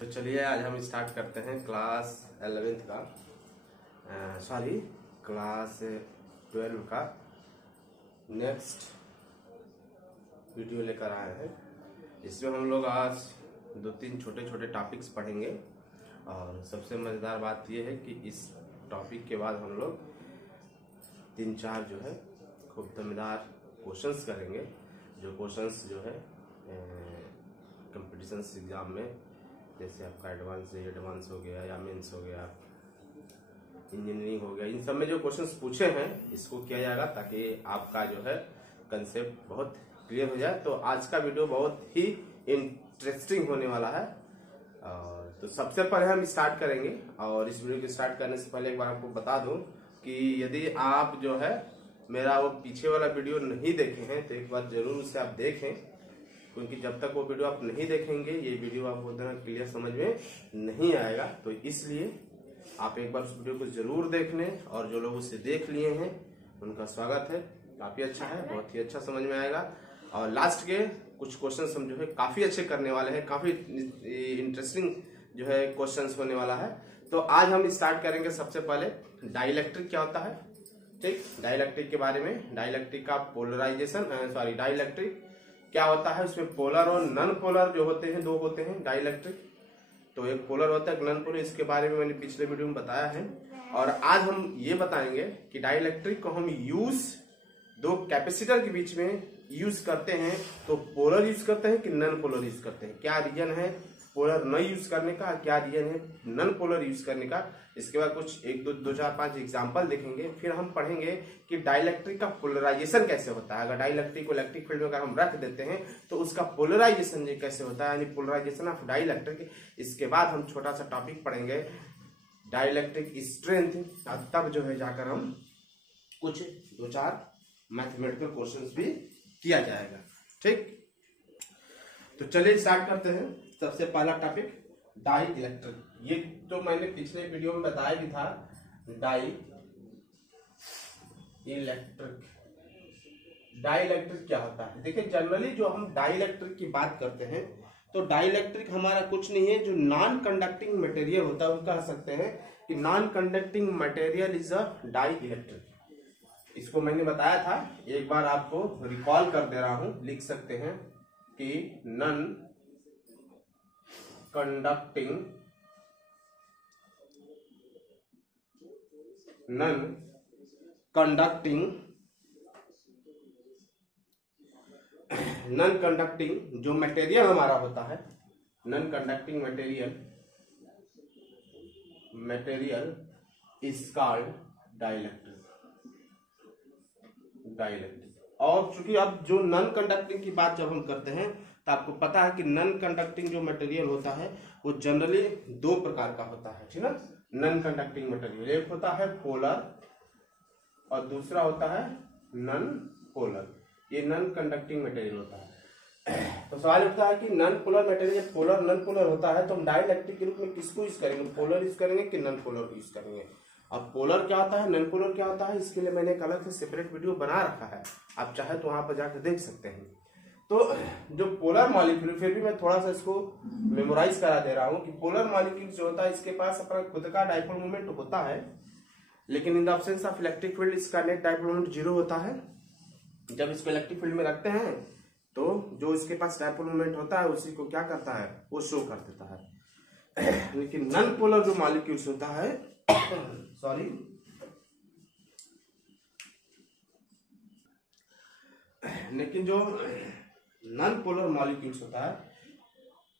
तो चलिए आज हम स्टार्ट करते हैं क्लास 11th का क्लास 12 का नेक्स्ट वीडियो लेकर आए हैं। इसमें हम लोग आज 2-3 छोटे छोटे टॉपिक्स पढ़ेंगे और सबसे मज़ेदार बात यह है कि इस टॉपिक के बाद हम लोग 3-4 जो है खूब दमदार क्वेश्चंस करेंगे। जो क्वेश्चंस जो है कंपटीशन एग्जाम में, जैसे आपका एडवांस हो गया या मेंस हो गया, इंजीनियरिंग हो गया, इन सब में जो क्वेश्चंस पूछे हैं इसको किया जाएगा ताकि आपका जो है कंसेप्ट बहुत क्लियर हो जाए। तो आज का वीडियो बहुत ही इंटरेस्टिंग होने वाला है। और तो सबसे पहले हम स्टार्ट करेंगे, और इस वीडियो को स्टार्ट करने से पहले एक बार आपको बता दूं कि यदि आप जो है मेरा वो पीछे वाला वीडियो नहीं देखे हैं तो एक बार जरूर उसे आप देखें, क्योंकि जब तक वो वीडियो आप नहीं देखेंगे ये वीडियो आपको उतना क्लियर समझ में नहीं आएगा। तो इसलिए आप एक बार उस वीडियो को जरूर देख लें, और जो लोग उसे देख लिए हैं उनका स्वागत है, काफी अच्छा है, बहुत ही अच्छा समझ में आएगा। और लास्ट के कुछ क्वेश्चन हम जो है काफी अच्छे करने वाले हैं, काफी इंटरेस्टिंग जो है क्वेश्चन होने वाला है। तो आज हम स्टार्ट करेंगे सबसे पहले डाइलेक्ट्रिक क्या होता है। ठीक, डाइलेक्ट्रिक के बारे में, डाइलेक्ट्रिक का पोलराइजेशन, डाइलेक्ट्रिक क्या होता है, उसमें पोलर और नॉन पोलर जो होते हैं, दो होते हैं डाइलेक्ट्रिक। तो एक पोलर होता है, एक नॉन पोलर, इसके बारे में मैंने पिछले वीडियो में बताया है। और आज हम ये बताएंगे कि डाइलेक्ट्रिक को हम यूज दो कैपेसिटर के बीच में यूज करते हैं तो पोलर यूज करते हैं कि नॉन पोलर यूज करते हैं, क्या रीजन है पोलर न यूज करने का, क्या रीजन है नॉन पोलर यूज करने का। इसके बाद कुछ 1-2-4-5 एग्जांपल देखेंगे, फिर हम पढ़ेंगे कि डाइलेक्ट्रिक का पोलराइजेशन कैसे होता है। अगर डाइलेक्ट्रिक को इलेक्ट्रिक फील्ड में अगर हम रख देते हैं तो उसका पोलराइजेशन कैसे होता है, यानी पोलराइजेशन ऑफ डाइलेक्ट्रिक। इसके बाद हम छोटा सा टॉपिक पढ़ेंगे डाइलेक्ट्रिक स्ट्रेंथ, तब जो है जाकर हम कुछ 2-4 मैथमेटिकल क्वेश्चंस भी किया जाएगा। ठीक, तो चलिए स्टार्ट करते हैं। सबसे पहला टॉपिक डाई इलेक्ट्रिक। ये तो मैंने पिछले वीडियो में बताया भी था, डाई इलेक्ट्रिक। डाई इलेक्ट्रिक क्या होता है, देखिए जनरली जो हम डाई इलेक्ट्रिक की बात करते हैं तो डाई इलेक्ट्रिक हमारा कुछ नहीं है, जो नॉन कंडक्टिंग मटेरियल होता है, हम कह सकते हैं कि non conducting material is a dielectric. इसको मैंने बताया था, एक बार आपको रिकॉल कर दे रहा हूं, लिख सकते हैं कि नॉन कंडक्टिंग जो मटेरियल हमारा होता है, non conducting material is called dielectric. और चूंकि अब जो नॉन कंडक्टिंग की बात जब हम करते हैं तो आपको पता है कि नॉन कंडक्टिंग जो मटेरियल होता है वो जनरली 2 प्रकार का होता है, ठीक ना। नॉन कंडक्टिंग मटेरियल, एक होता है पोलर और दूसरा होता है नॉन पोलर। ये नॉन कंडक्टिंग मटेरियल होता है। तो सवाल उठता है कि non polar material, polar non polar होता है तो हम डाइलेक्ट्रिक के रूप में किसको यूज करेंगे, पोलर यूज करेंगे कि नॉन पोलर यूज करेंगे। अब पोलर क्या होता है, नॉन पोलर क्या होता है, इसके लिए मैंने एक अलग से सेपरेट वीडियो बना रखा है, आप चाहे तो वहां पर जाकर देख सकते हैं। तो जो पोलर मॉलिक्यूल, फिर भी मैं थोड़ा सा इसको मेमोराइज करा दे रहा हूं कि पोलर मॉलिक्यूल जो होता है इसके पास अपना खुद का डाइपोल मोमेंट होता है, लेकिन in the absence of electric field इसका नेट डाइपोल मोमेंट 0 होता है। जब इसको इलेक्ट्रिक फील्ड में रखते हैं तो जो इसके पास डाइपोल मोमेंट होता है उसी को क्या करता है, वो शो कर देता है। लेकिन नॉन पोलर जो मॉलिक्यूल्स होता है लेकिन जो नॉन पोलर मॉलिक्यूल्स होता है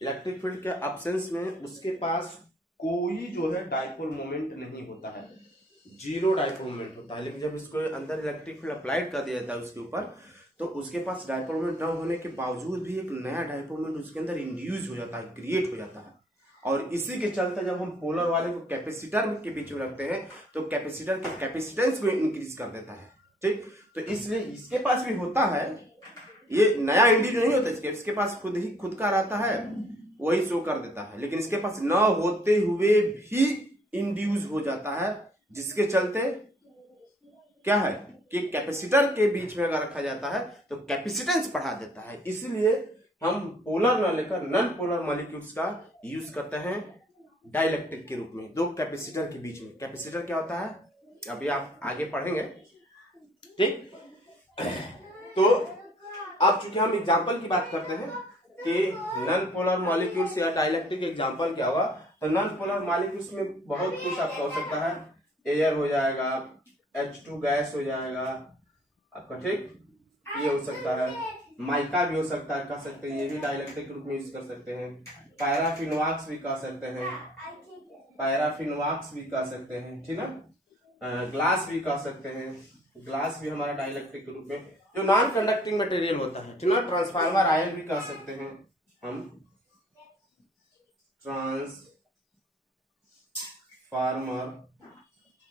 इलेक्ट्रिक फील्ड के एब्सेंस में उसके पास कोई जो है डाइपोल मोमेंट नहीं होता है, 0 डाइपोल मोमेंट होता है। लेकिन जब इसको अंदर इलेक्ट्रिक फील्ड अप्लाइड कर दिया जाता है उसके ऊपर, तो उसके पास डाइपोल मोमेंट न होने के बावजूद भी एक नया डाइपोल मोमेंट उसके अंदर इंड्यूस हो जाता है, क्रिएट हो जाता है। और इसी के चलते जब हम पोलर वाले को कैपेसिटर के बीच में रखते हैं तो कैपेसिटर के कैपेसिटेंस को इंक्रीज कर देता है। ठीक, तो इसलिए इसके पास भी होता है, ये नया इंड्यूस नहीं होता, इसके पास खुद का रहता है, वही शो कर देता है। लेकिन इसके पास न होते हुए भी इंड्यूस हो जाता है, जिसके चलते क्या है कि कैपेसिटर के बीच में अगर रखा जाता है तो कैपेसिटेंस बढ़ा देता है। इसलिए हम पोलर न लेकर नॉन पोलर मॉलिक्यूल्स का यूज करते हैं डाइलेक्ट्रिक के रूप में, दो कैपेसिटर के बीच में। कैपेसिटर क्या होता है अभी आप आगे पढ़ेंगे, ठीक। तो अब चूंकि हम एग्जाम्पल की बात करते हैं कि नॉन पोलर मॉलिक्यूल्स या डाइलेक्ट्रिक एग्जाम्पल क्या होगा, तो नॉन पोलर मॉलिक्यूल्स में बहुत कुछ आपका हो सकता है, एयर हो जाएगा, H2 गैस हो जाएगा आपका, ठीक, ये हो सकता है, माइका भी हो सकता है, कह सकते हैं, ये भी डाइलेक्ट्रिक के रूप में यूज कर सकते हैं, पैराफिन वैक्स भी कह सकते हैं, पैराफिन वैक्स भी कह सकते हैं, ठीक है, ग्लास भी कह सकते हैं, ग्लास भी हमारा डाइलेक्ट्रिक के रूप में, जो नॉन कंडक्टिंग मटेरियल होता है, ठीक ना, ट्रांसफार्मर आयन भी कह सकते हैं हम, ट्रांसफार्मर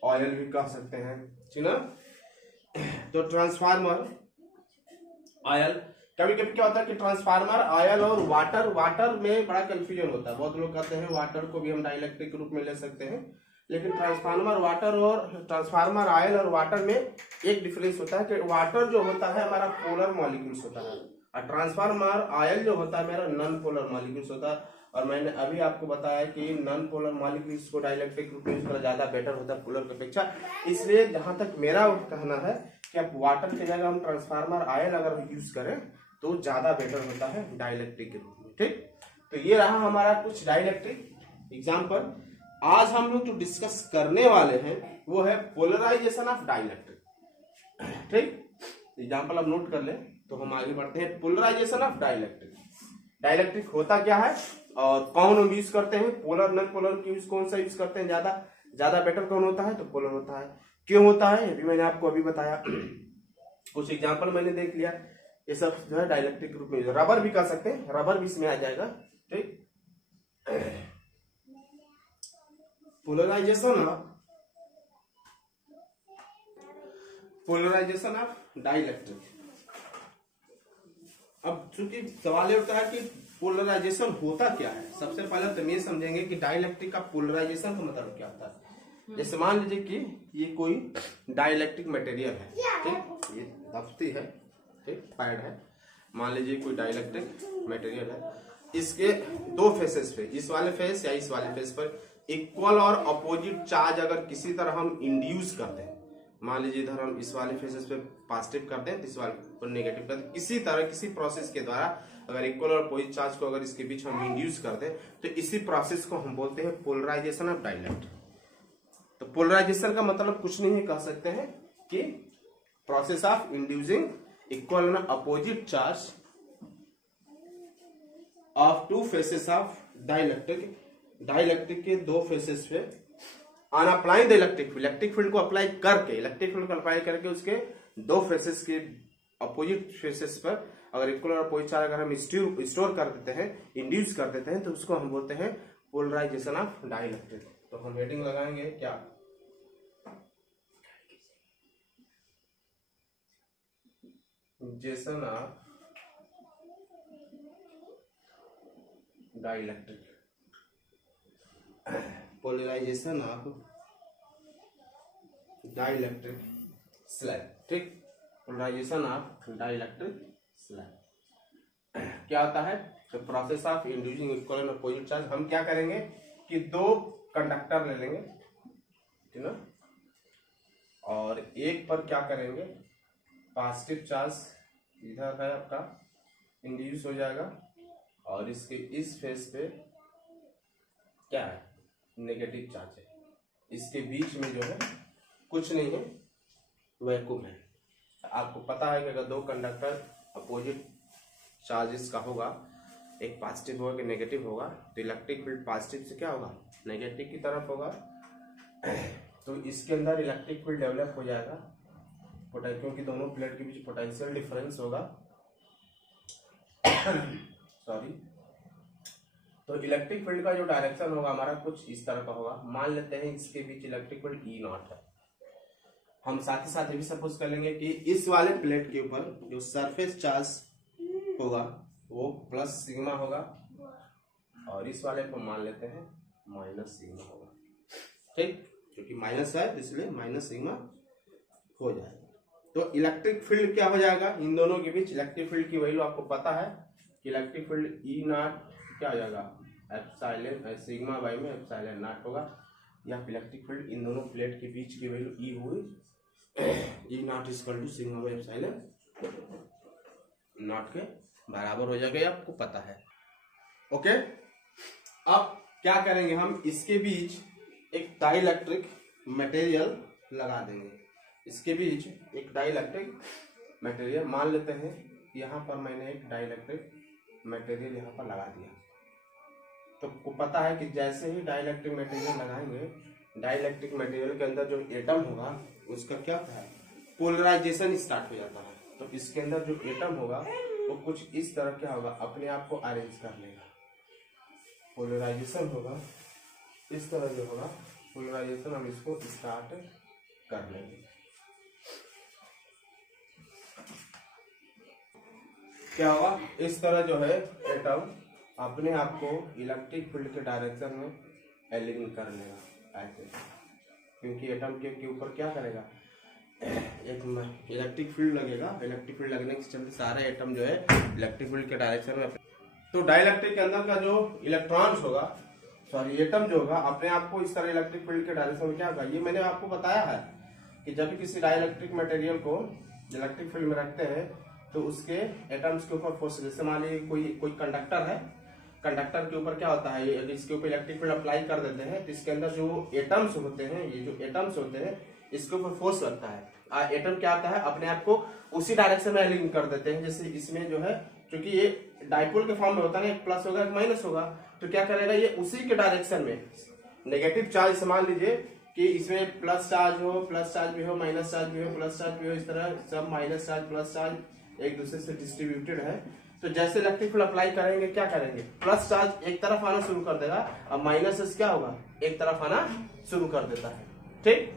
ऑयल भी कह सकते हैं, ठीक ना। तो ट्रांसफार्मर ऑयल, कभी कभी क्या होता है कि ट्रांसफार्मर ऑयल और वाटर में बड़ा कंफ्यूजन होता है, बहुत लोग कहते हैं वाटर को भी हम डाइलेक्ट्रिक के रूप में ले सकते हैं, लेकिन ट्रांसफार्मर वाटर और ट्रांसफार्मर ऑयल और वाटर में एक डिफरेंस होता है कि वाटर जो होता है हमारा पोलर मॉलिक्यूल्स होता है और ट्रांसफार्मर ऑयल जो होता है मेरा नॉन पोलर मॉलिक्यूल्स होता है। और मैंने अभी आपको बताया कि नॉन पोलर मॉलिक्यूल्स को डाइलेक्ट्रिक रूप में यूज करना ज्यादा बेटर होता है पोलर की अपेक्षा। इसलिए जहां तक मेरा कहना है कि आप वाटर की जगह हम ट्रांसफार्मर ऑयल अगर यूज करें तो ज्यादा बेटर होता है डाइलेक्ट्रिक के रूप में, ठीक। तो ये रहा हमारा कुछ डाइलेक्ट्रिक एग्जाम्पल। आज हम लोग जो डिस्कस करने वाले हैं वो है पोलराइजेशन ऑफ डाइलेक्ट्रिक, ठीक। एग्जाम्पल आप नोट कर ले तो हम आगे बढ़ते हैं। पोलराइजेशन ऑफ डाइलेक्ट्रिक, डाइलेक्ट्रिक होता क्या है और कौन हम यूज करते हैं, पोलर नॉन पोलर की यूज कौन सा यूज करते हैं, ज्यादा बेटर कौन होता है, तो पोलर होता है। क्यों होता है ये भी मैंने आपको अभी बताया, कुछ एग्जाम्पल मैंने देख लिया। ये सब जो है डाइलेक्ट्रिक रूप में, रबर भी कर सकते हैं, रबर भी इसमें आ जाएगा, ठीक। Polarisation of dielectric. अब चूंकि सवाल ये उठता है कि पोलराइजेशन होता क्या है, सबसे पहले तो ये समझेंगे कि डाइलेक्ट्रिक का पोलराइजेशन का मतलब क्या होता है। जैसे मान लीजिए कि ये कोई डाइलेक्ट्रिक मटेरियल है, ठीक, ये दफ्ती है, ठीक, पैड है, मान लीजिए कोई डाइलेक्ट्रिक मटेरियल है, इसके दो फेसेस पे, इस वाले फेस या इस वाले फेस पर इक्वल और अपोजिट चार्ज अगर किसी तरह हम इंड्यूस करते हैं, मान लीजिए इधर हम इस वाले फेसेस पे पॉजिटिव करते हैं तो इस वाले को नेगेटिव करते हैं, किसी तरह किसी प्रोसेस के द्वारा अगर इक्वल और अपोजिट चार्ज को अगर इसके बीच हम इंड्यूस करते हैं तो इसी प्रोसेस को हम बोलते हैं पोलराइजेशन ऑफ डाइलेक्ट्रिक। तो पोलराइजेशन का मतलब कुछ नहीं है, कह सकते हैं कि process of inducing equal and opposite charge of two faces of dielectric, dielectric के दो फेसेस पे on applying the electric field को अप्लाई करके, इलेक्ट्रिक फील्ड को अप्लाई करके उसके दो फेसेस के अपोजिट फेसेस पर अगर इक्वल और अपोजिट चार्ज अगर हम स्टोर कर देते हैं, इंड्यूस कर देते हैं, तो उसको हम बोलते हैं पोलराइजेशन ऑफ डाइलेक्ट्रिक। तो हम हेडिंग लगाएंगे क्या, जेसन of dielectric, polarisation of dielectric slab, ठीक, पोलराइजेशन ऑफ डाइलेक्ट्रिक स्लैब क्या होता है, तो process of inducing equal and opposite charge. हम क्या करेंगे कि दो कंडक्टर ले लेंगे, ठीक ना, और एक पर क्या करेंगे पॉजिटिव चार्ज इधर है आपका इंड्यूस हो जाएगा और इसके इस फेस पे क्या है नेगेटिव चार्ज है, इसके बीच में जो है कुछ नहीं है, वैक्यूम है। आपको पता है कि अगर दो कंडक्टर अपोजिट चार्जेस का होगा, एक पॉजिटिव होगा कि नेगेटिव होगा, तो इलेक्ट्रिक फील्ड पॉजिटिव से क्या होगा नेगेटिव की तरफ होगा, तो इसके अंदर इलेक्ट्रिक फील्ड डेवलप हो जाएगा, क्योंकि दोनों प्लेट के बीच पोटेंशियल डिफरेंस होगा सॉरी। तो इलेक्ट्रिक फील्ड का जो डायरेक्शन होगा हमारा कुछ इस तरह का होगा। मान लेते हैं इसके बीच इलेक्ट्रिक फील्ड E0 है, हम साथ ही साथ ये भी सपोज कर लेंगे कि इस वाले प्लेट के ऊपर जो सरफेस चार्ज होगा वो प्लस सिग्मा होगा और इस वाले को मान लेते हैं माइनस सिग्मा होगा, ठीक, क्योंकि माइनस है इसलिए माइनस सिग्मा हो जाएगा। तो इलेक्ट्रिक फील्ड क्या हो जाएगा इन दोनों के बीच, इलेक्ट्रिक फील्ड की वैल्यू आपको पता है कि इलेक्ट्रिक फील्ड ई नॉट क्या हो जाएगा, एप्सिलॉन सिग्मा बाई में एप्सिलॉन नॉट होगा। यहाँ पे इलेक्ट्रिक फील्ड इन दोनों प्लेट के बीच की वैल्यू ई हुई, E not equal to sigma by epsilon not के बराबर हो जाएगा, ये आपको पता है। ओके, अब क्या करेंगे हम, इसके बीच एक डाइइलेक्ट्रिक मटेरियल लगा देंगे। इसके बीच एक डाइइलेक्ट्रिक मटेरियल मान लेते हैं, यहाँ पर मैंने एक डाइइलेक्ट्रिक मटेरियल यहाँ पर लगा दिया। तो आपको पता है कि जैसे ही डाइइलेक्ट्रिक मटेरियल लगाएंगे, डाइइलेक्ट्रिक मटेरियल के अंदर जो एटम होगा उसका क्या होता है, पोलराइजेशन स्टार्ट हो जाता है। तो इसके अंदर जो एटम होगा वो कुछ इस तरह क्या होगा, अपने आप को अरेंज कर लेगा। पोलराइजेशन होगा इस तरह जो होगा, पोलराइजेशन हम इसको स्टार्ट कर लेंगे। क्या होगा, इस तरह जो है एटम अपने आप को इलेक्ट्रिक फील्ड के डायरेक्शन में एलिग्न कर लेगा ऐसे, क्योंकि एटम के ऊपर क्या करेगा, एक इलेक्ट्रिक फील्ड लगेगा। इलेक्ट्रिक फील्ड लगने के चलते सारे एटम जो है इलेक्ट्रिक फील्ड के डायरेक्शन में, तो डाइइलेक्ट्रिक के अंदर का जो इलेक्ट्रॉन्स होगा, सॉरी एटम जो होगा, अपने आप को इस तरह इलेक्ट्रिक फील्ड के डायरेक्शन में क्या होगा। ये मैंने आपको बताया है कि जब भी किसी डाइइलेक्ट्रिक मटेरियल को इलेक्ट्रिक फील्ड में रखते हैं तो उसके एटम्स के ऊपर फोर्स, जैसे मान लीजिए कोई कंडक्टर है, कंडक्टर के ऊपर क्या होता है, यदि इसके ऊपर इलेक्ट्रिक फील्ड अप्लाई कर देते हैं तो इसके अंदर जो एटम्स होते हैं, ये जो एटम्स होते हैं इसके ऊपर फोर्स लगता है। एटम क्या आता है, अपने आप को उसी डायरेक्शन में एलिग्न कर देते हैं। जैसे इसमें जो है, क्योंकि ये डाइपोल के फॉर्म में होता है ना, एक प्लस होगा एक माइनस होगा, तो क्या करेगा, ये उसी के डायरेक्शन में नेगेटिव चार्ज, मान लीजिए कि इसमें प्लस चार्ज हो, प्लस चार्ज भी हो, माइनस चार्ज भी हो, प्लस चार्ज भी हो, इस तरह सब माइनस चार्ज प्लस चार्ज एक दूसरे से डिस्ट्रीब्यूटेड है। तो जैसे इलेक्ट्रिक फील्ड अप्लाई करेंगे, क्या करेंगे, प्लस चार्ज एक तरफ आना शुरू कर देगा, अब माइनस क्या होगा, एक तरफ आना शुरू कर देता है। ठीक,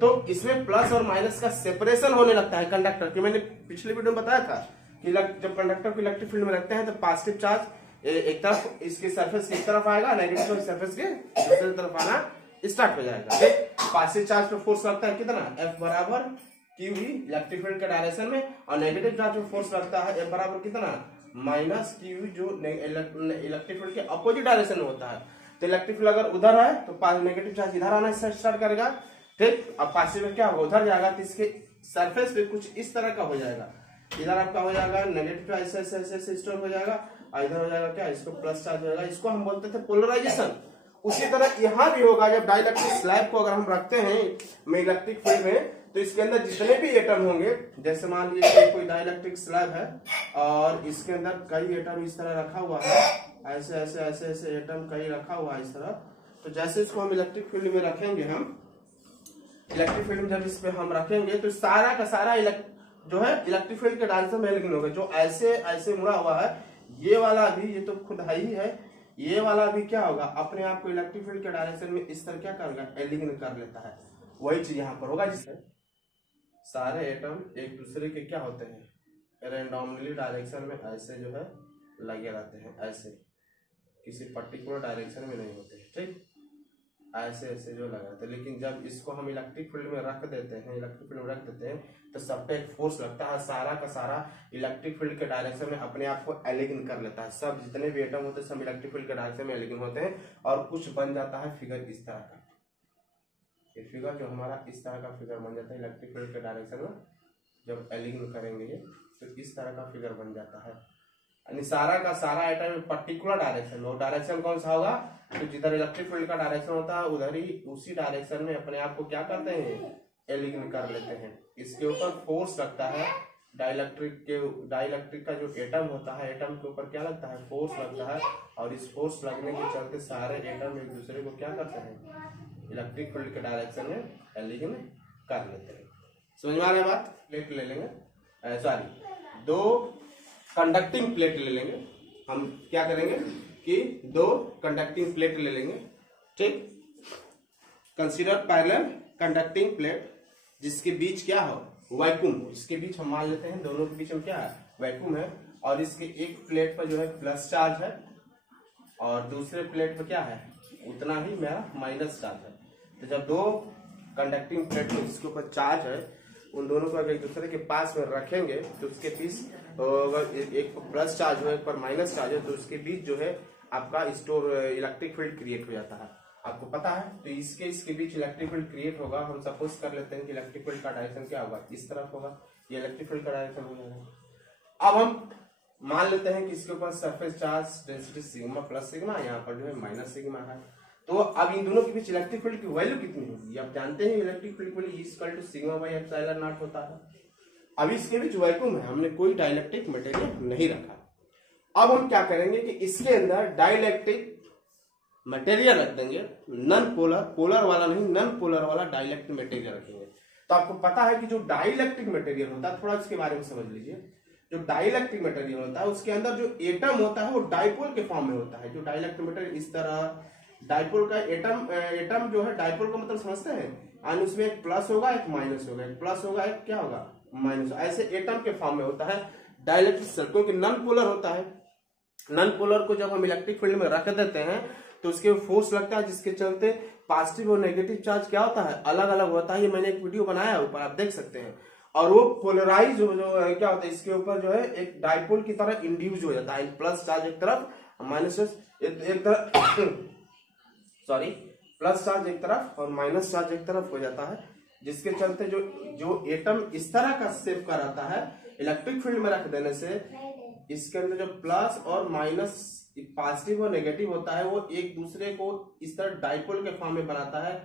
तो इसमें प्लस और माइनस का सेपरेशन होने लगता है कंडक्टर की। मैंने पिछले वीडियो में बताया था कि जब कंडक्टर को इलेक्ट्रिक फील्ड में रखते हैं तो पॉजिटिव चार्ज एक तरफ इसके सरफेस की एक तरफ आएगा, नेगेटिव सरफेस के दूसरी तरफ आना स्टार्ट हो जाएगा। पॉजिटिव चार्ज पे फोर्स लगता है कितना, F बराबर क्यू ही इलेक्ट्रिक फील्ड के डायरेक्शन में, और नेगेटिव चार्ज पे फोर्स लगता है F बराबर कितना, माइनस क्यू जो इलेक्ट्रिक फील्ड के अपोजिट डायरेक्शन में होता है। तो इलेक्ट्रिक फील्ड अगर उधर है तो नेगेटिव चार्ज इधर आना स्टार्ट करेगा। ठीक, अब पॉजिटिव में क्या होगा, उधर जाएगा तो इसके सरफेस पे कुछ इस तरह का हो जाएगा, इधर आपका हो जाएगा नेगेटिव ऐसे ऐसे ऐसे स्टोर हो जाएगा, और इधर हो जाएगा क्या, इसको प्लस चार्ज हो जाएगा। इसको हम बोलते थे पोलराइजेशन। उसी तरह यहाँ भी होगा, जब डाइइलेक्ट्रिक स्लैब को अगर हम रखते हैं इलेक्ट्रिक फील्ड में, तो इसके अंदर जितने भी एटम होंगे, जैसे मान लीजिए कोई डाइइलेक्ट्रिक स्लैब है और इसके अंदर कई एटम इस तरह रखा हुआ है, ऐसे ऐसे ऐसे ऐसे एटम कई रखा हुआ है इस तरह। तो जैसे इसको हम इलेक्ट्रिक फील्ड में रखेंगे, हम इलेक्ट्रिक फील्ड में जब इस पे हम रखेंगे तो सारा का सारा जो है इलेक्ट्रिक फील्ड के डायरेक्शन में एलिग्न होगा। जो ऐसे ऐसे मुड़ा हुआ है, ये वाला भी, ये तो खुद ही है, ये वाला भी क्या होगा, अपने आप को इलेक्ट्रिक फील्ड के डायरेक्शन में इस तरह क्या करेगा, एलिग्न कर लेता है। वही चीज यहाँ पर होगा, जिससे सारे एटम एक दूसरे के क्या होते हैं, रैंडमली डायरेक्शन में ऐसे जो है लगे रहते हैं, ऐसे किसी पर्टिकुलर डायरेक्शन में नहीं होते। ठीक, ऐसे ऐसे जो लगाते हैं। लेकिन जब इसको हम इलेक्ट्रिक फील्ड में रख देते हैं, इलेक्ट्रिक फील्ड में रख देते हैं, तो सब पे एक फोर्स लगता है, सारा का सारा इलेक्ट्रिक फील्ड के डायरेक्शन में अपने आप को एलिग्न कर लेता है। सब जितने भी एटम होते हैं सब इलेक्ट्रिक फील्ड के डायरेक्शन में एलिग्न होते हैं, और कुछ बन जाता है फिगर इस तरह का। ये फिगर जो हमारा इस तरह का फिगर बन जाता है इलेक्ट्रिक फील्ड के डायरेक्शन में, जब एलिग्न करेंगे तो इस तरह का फिगर बन जाता है। यानी सारा का सारा एटम पर्टिकुलर डायरेक्शन में, डायरेक्शन कौन सा होगा, तो जिधर इलेक्ट्रिक फील्ड का डायरेक्टर होता है उधर ही उसी डायरेक्शन में अपने आप को क्या करते हैं, एलिग्न कर लेते हैं। इसके ऊपर फोर्स लगता है, डाइइलेक्ट्रिक का जो एटम होता है, एटम के ऊपर क्या लगता है, फोर्स लगता है, और इस फोर्स लगने के चलते सारे एटम एक दूसरे को क्या करते हैं, इलेक्ट्रिक फील्ड के डायरेक्शन में एलिग्न कर लेते हैं। समझ में आ रहा है बात। प्लेट ले लेंगे, सॉरी दो कंडक्टिंग प्लेट ले लेंगे। हम क्या करेंगे कि दो कंडक्टिंग प्लेट ले लेंगे। ठीक, कंसीडर पैरेलल कंडक्टिंग प्लेट जिसके बीच क्या हो, वैक्यूम। इसके बीच हम मान लेते हैं दोनों के बीच में क्या है, वैक्यूम है, और इसके एक प्लेट पर जो है प्लस चार्ज है और दूसरे प्लेट पर क्या है, उतना ही मेरा माइनस चार्ज है। तो जब दो कंडक्टिंग प्लेट में जिसके ऊपर चार्ज है, उन दोनों को अगर एक दूसरे के पास में रखेंगे तो उसके बीच अगर एक प्लस चार्ज हो एक पर माइनस चार्ज हो तो उसके बीच जो है आपका स्टोर इलेक्ट्रिक फील्ड क्रिएट हो जाता है, आपको पता है। तो इसके बीच इलेक्ट्रिक फील्ड क्रिएट होगा। हम सपोज कर लेते हैं कि इलेक्ट्रिक फील्ड का डायरेक्शन क्या होगा, इस तरफ होगा, ये इलेक्ट्रिक फील्ड का डायरेक्शन हो जाएगा। अब हम मान लेते हैं कि इसके ऊपर surface charge density sigma plus sigma, यहाँ पर जो है माइनस सिग्मा है। तो अब इन दोनों के बीच इलेक्ट्रिक फील्ड की वैल्यू कितनी होगी, आप जानते हैं इलेक्ट्रिक फील्ड की value equal to sigma by epsilon nought होता है। अब इसके बीच वैक्यूम है, हमने कोई डाइलेक्ट्रिक मटेरियल नहीं रखा। अब हम क्या करेंगे कि इसके अंदर डाइलेक्ट्रिक मटेरियल रख देंगे, नॉन पोलर, पोलर वाला नहीं, नॉन पोलर वाला डाइलेक्ट्रिक मटेरियल रखेंगे। तो आपको पता है कि जो डाइलेक्ट्रिक मटेरियल होता है, थोड़ा इसके बारे में समझ लीजिए। जो डाइलेक्ट्रिक मटेरियल होता है उसके अंदर जो एटम होता है वो डाइपोल के फॉर्म में होता है। जो डाइलेक्ट्रिक मटेरियल इस तरह डाइपोल का एटम जो है, डाइपोल का मतलब समझते हैं, यानी उसमें एक प्लस होगा एक माइनस होगा, एक प्लस होगा एक क्या होगा माइनस, ऐसे एटम के फॉर्म में होता है डाइलेक्ट्रिक सेल। क्योंकि नॉन पोलर होता है, नॉन पोलर को जब हम इलेक्ट्रिक फील्ड में रख देते हैं तो उसके फोर्स लगता है, जिसके चलते पॉजिटिव और नेगेटिव चार्ज क्या होता है अलग अलग होता है। ये मैंने एक वीडियो बनाया है, ऊपर आप देख सकते हैं। और वो पोलराइज जो क्या होता है, इसके ऊपर जो है एक डाइपोल की तरह इंड्यूस हो जाता है, प्लस चार्ज एक तरफ माइनस एक तरफ सॉरी प्लस चार्ज एक तरफ और माइनस चार्ज एक तरफ हो जाता है, जिसके चलते जो एटम इस तरह का शेप का रहता है इलेक्ट्रिक फील्ड में रख देने से इसके अंदर जो प्लस और माइनस पॉजिटिव और नेगेटिव होता है वो एक दूसरे को इस तरह डाइपोल के फॉर्म में बनाता है।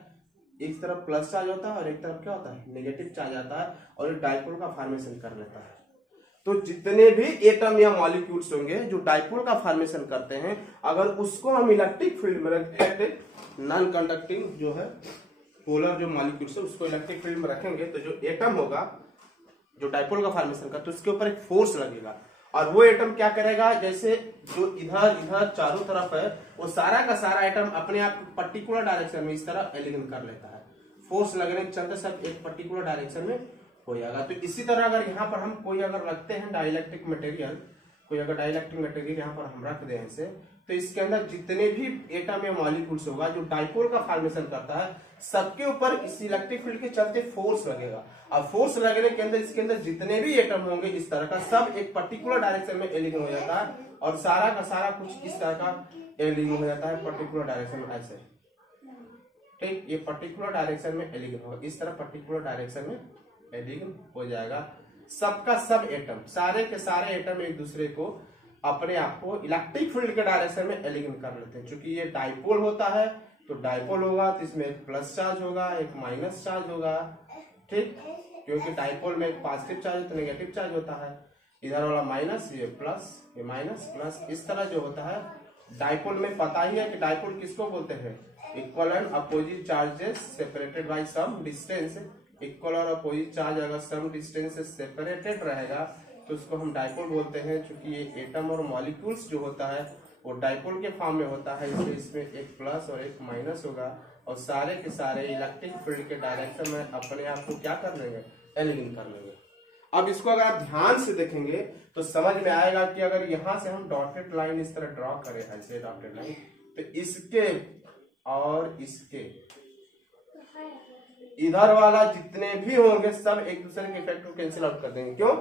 एक तरफ प्लस चार्ज होता है और एक तरफ क्या होता है नेगेटिव चार्ज आता है और डाइपोल का फॉर्मेशन कर लेता है। तो जितने भी एटम या मॉलिक्यूल्स होंगे जो डाइपोल का फॉर्मेशन करते हैं, अगर उसको हम इलेक्ट्रिक फील्ड में रखेंगे, नॉन कंडक्टिंग जो है पोलर जो मॉलिक्यूल्स है उसको इलेक्ट्रिक फील्ड में रखेंगे, तो जो एटम होगा जो डाइपोल का फॉर्मेशन करता है उसके ऊपर एक फोर्स लगेगा और वो एटम क्या करेगा, जैसे जो इधर इधर चारों तरफ है वो सारा का सारा एटम अपने आप पर्टिकुलर डायरेक्शन में इस तरह एलिगन कर लेता है। फोर्स लगने के चलते सब एक पर्टिकुलर डायरेक्शन में हो जाएगा। तो इसी तरह अगर यहाँ पर हम कोई अगर रखते हैं डाइलेक्ट्रिक मटेरियल, कोई अगर डाइलेक्ट्रिक मटेरियल यहाँ पर हम रख दें ऐसे, तो इसके अंदर जितने भी एटम या मॉलिक्यूल्स होगा जो डाइपोल का फॉर्मेशन करता है सबके ऊपर इस इलेक्ट्रिक फील्ड के चलते फोर्स लगेगा। अब फोर्स लगने के अंदर इसके अंदर जितने भी एटम होंगे इस तरह का सब एक पर्टिकुलर डायरेक्शन में एलिगन हो जाता है और सारा का सारा कुछ इस तरह का एलिगन हो जाता है पर्टिकुलर डायरेक्शन में ऐसे, ठीक। ये पर्टिकुलर डायरेक्शन में एलिगन होगा, इस तरह पर्टिकुलर डायरेक्शन में एलिगन हो जाएगा। सबका सब एटम, सारे के सारे एटम एक दूसरे को अपने आप को इलेक्ट्रिक फील्ड के डायरेक्शन में एलिगन कर लेते हैं। क्योंकि ये डाइपोल होता है तो डाइपोल होगा तो इसमें एक प्लस चार्ज होगा एक माइनस चार्ज होगा, ठीक। क्योंकि डाइपोल में एक पॉजिटिव चार्ज तो नेगेटिव चार्ज होता है, इधर वाला माइनस ये प्लस ये माइनस प्लस, इस तरह जो होता है डाइपोल में पता ही है कि डाइपोल किसको बोलते हैं, equal and opposite charges separated by some distance. Equal और अपोजिट चार्ज अगर सम डिस्टेंस से सेपरेटेड रहेगा तो उसको हम डाइपोल बोलते हैं। क्योंकि ये एटम और मॉलिक्यूल्स जो होता है वो डाइपोल के फॉर्म में होता है, इसलिए इसमें एक प्लस और एक माइनस होगा और सारे के सारे इलेक्ट्रिक फील्ड के डायरेक्शन में अपने आप को क्या कर लेंगे एलिगन कर लेंगे। अब इसको अगर आप ध्यान से देखेंगे तो समझ में आएगा कि अगर यहां से हम डॉटेड लाइन इस तरह ड्रॉ करें ऐसे डॉटेड लाइन, तो इसके और इसके इधर वाला जितने भी होंगे सब एक दूसरे के इफेक्ट को कैंसिल आउट कर देंगे। क्यों,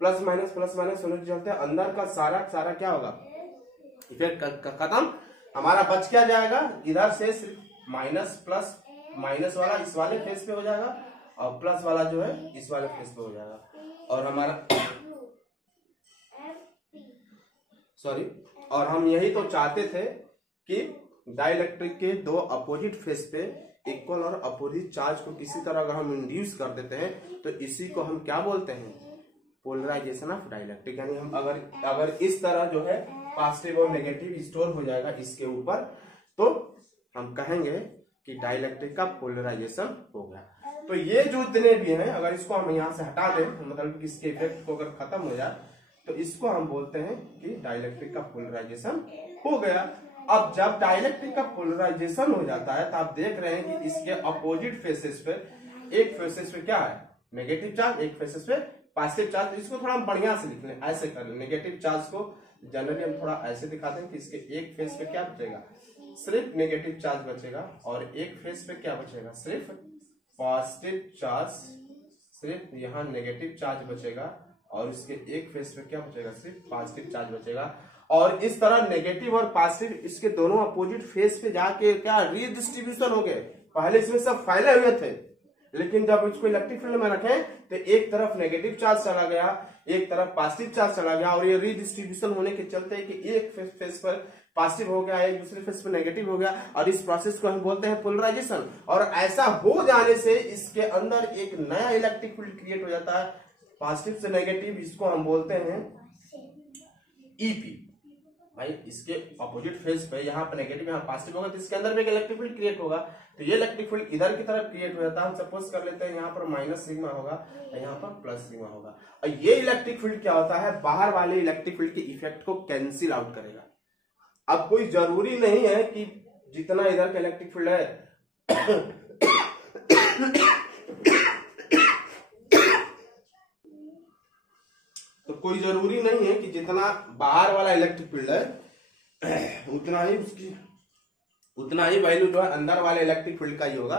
प्लस माइनस होने के चलते अंदर का सारा सारा क्या होगा इफेक्ट खत्म, हमारा बच क्या जाएगा, इधर से सिर्फ माइनस प्लस माइनस वाला इस वाले फेस पे हो जाएगा और प्लस वाला जो है इस वाले फेस पे हो जाएगा। और हमारा सॉरी और हम यही तो चाहते थे कि डाइलेक्ट्रिक के दो अपोजिट फेस पे इक्वल और अपोजिट चार्ज को किसी तरह अगर हम इंड्यूस कर देते हैं तो इसी को हम क्या बोलते हैं, पोलराइजेशन ऑफ डाइलेक्ट्रिक। यानी हम अगर इस तरह जो है पॉजिटिव और नेगेटिव स्टोर हो जाएगा इसके ऊपर तो हम कहेंगे कि डाइलेक्ट्रिक का पोलराइजेशन हो गया। तो ये जो इतने भी हैं अगर इसको हम यहाँ से हटा दें, मतलब इसके इफेक्ट को अगर खत्म हो जाए तो इसको हम बोलते हैं कि डाइलेक्ट्रिक का पोलराइजेशन हो गया। अब जब डाइलेक्ट्रिक का पोलराइजेशन हो जाता है तो आप देख रहे हैं कि इसके अपोजिट फेसेस पे एक फेसेस पे क्या है नेगेटिव चार्ज, एक फेसेस पे पॉजिटिव चार्ज। इसको थोड़ा हम बढ़िया से लिख लें, ऐसे कर लें। नेगेटिव चार्ज को जनरली हम थोड़ा ऐसे दिखाते हैं कि इसके एक फेस पे क्या बचेगा, सिर्फ नेगेटिव चार्ज बचेगा और एक फेस पे क्या बचेगा, सिर्फ पॉजिटिव चार्ज, सिर्फ यहाँ नेगेटिव चार्ज बचेगा और इसके एक फेस पे क्या बचेगा, सिर्फ पॉजिटिव चार्ज बचेगा। और इस तरह नेगेटिव और पॉजिटिव इसके दोनों अपोजिट फेस पे जाके क्या रीडिस्ट्रीब्यूशन हो गए। पहले इसमें सब फैले हुए थे, लेकिन जब इसको इलेक्ट्रिक फील्ड में रखें तो एक तरफ नेगेटिव चार्ज चला गया, एक तरफ पॉजिटिव चार्ज चला गया, और ये रीडिस्ट्रीब्यूशन होने के चलते कि एक फेस पर पॉजिटिव हो गया, एक दूसरे फेस पर नेगेटिव हो गया, और इस प्रोसेस को हम बोलते हैं पोलराइजेशन। और ऐसा हो जाने से इसके अंदर एक नया इलेक्ट्रिक फील्ड क्रिएट हो जाता है, पॉजिटिव से नेगेटिव, इसको हम बोलते हैं ईपी। भाई इसके अपोजिट फेस पे यहाँ पर नेगेटिव यहाँ पॉजिटिव होगा, तो इसके अंदर भी एक इलेक्ट्रिक फील्ड क्रिएट होगा। तो ये इलेक्ट्रिक फील्ड इधर की तरफ क्रिएट हो जाता है। हम सपोज कर लेते हैं यहाँ पर माइनस सिग्मा होगा और यहाँ पर प्लस सिग्मा होगा। और ये इलेक्ट्रिक फील्ड क्या होता है, बाहर वाले इलेक्ट्रिक फील्ड के इफेक्ट को कैंसिल आउट करेगा। अब कोई जरूरी नहीं है कि जितना इधर का इलेक्ट्रिक फील्ड है तो कोई जरूरी नहीं है कि जितना बाहर वाला इलेक्ट्रिक फील्ड है उतना ही वैल्यू जो है अंदर वाले इलेक्ट्रिक फील्ड का ही होगा।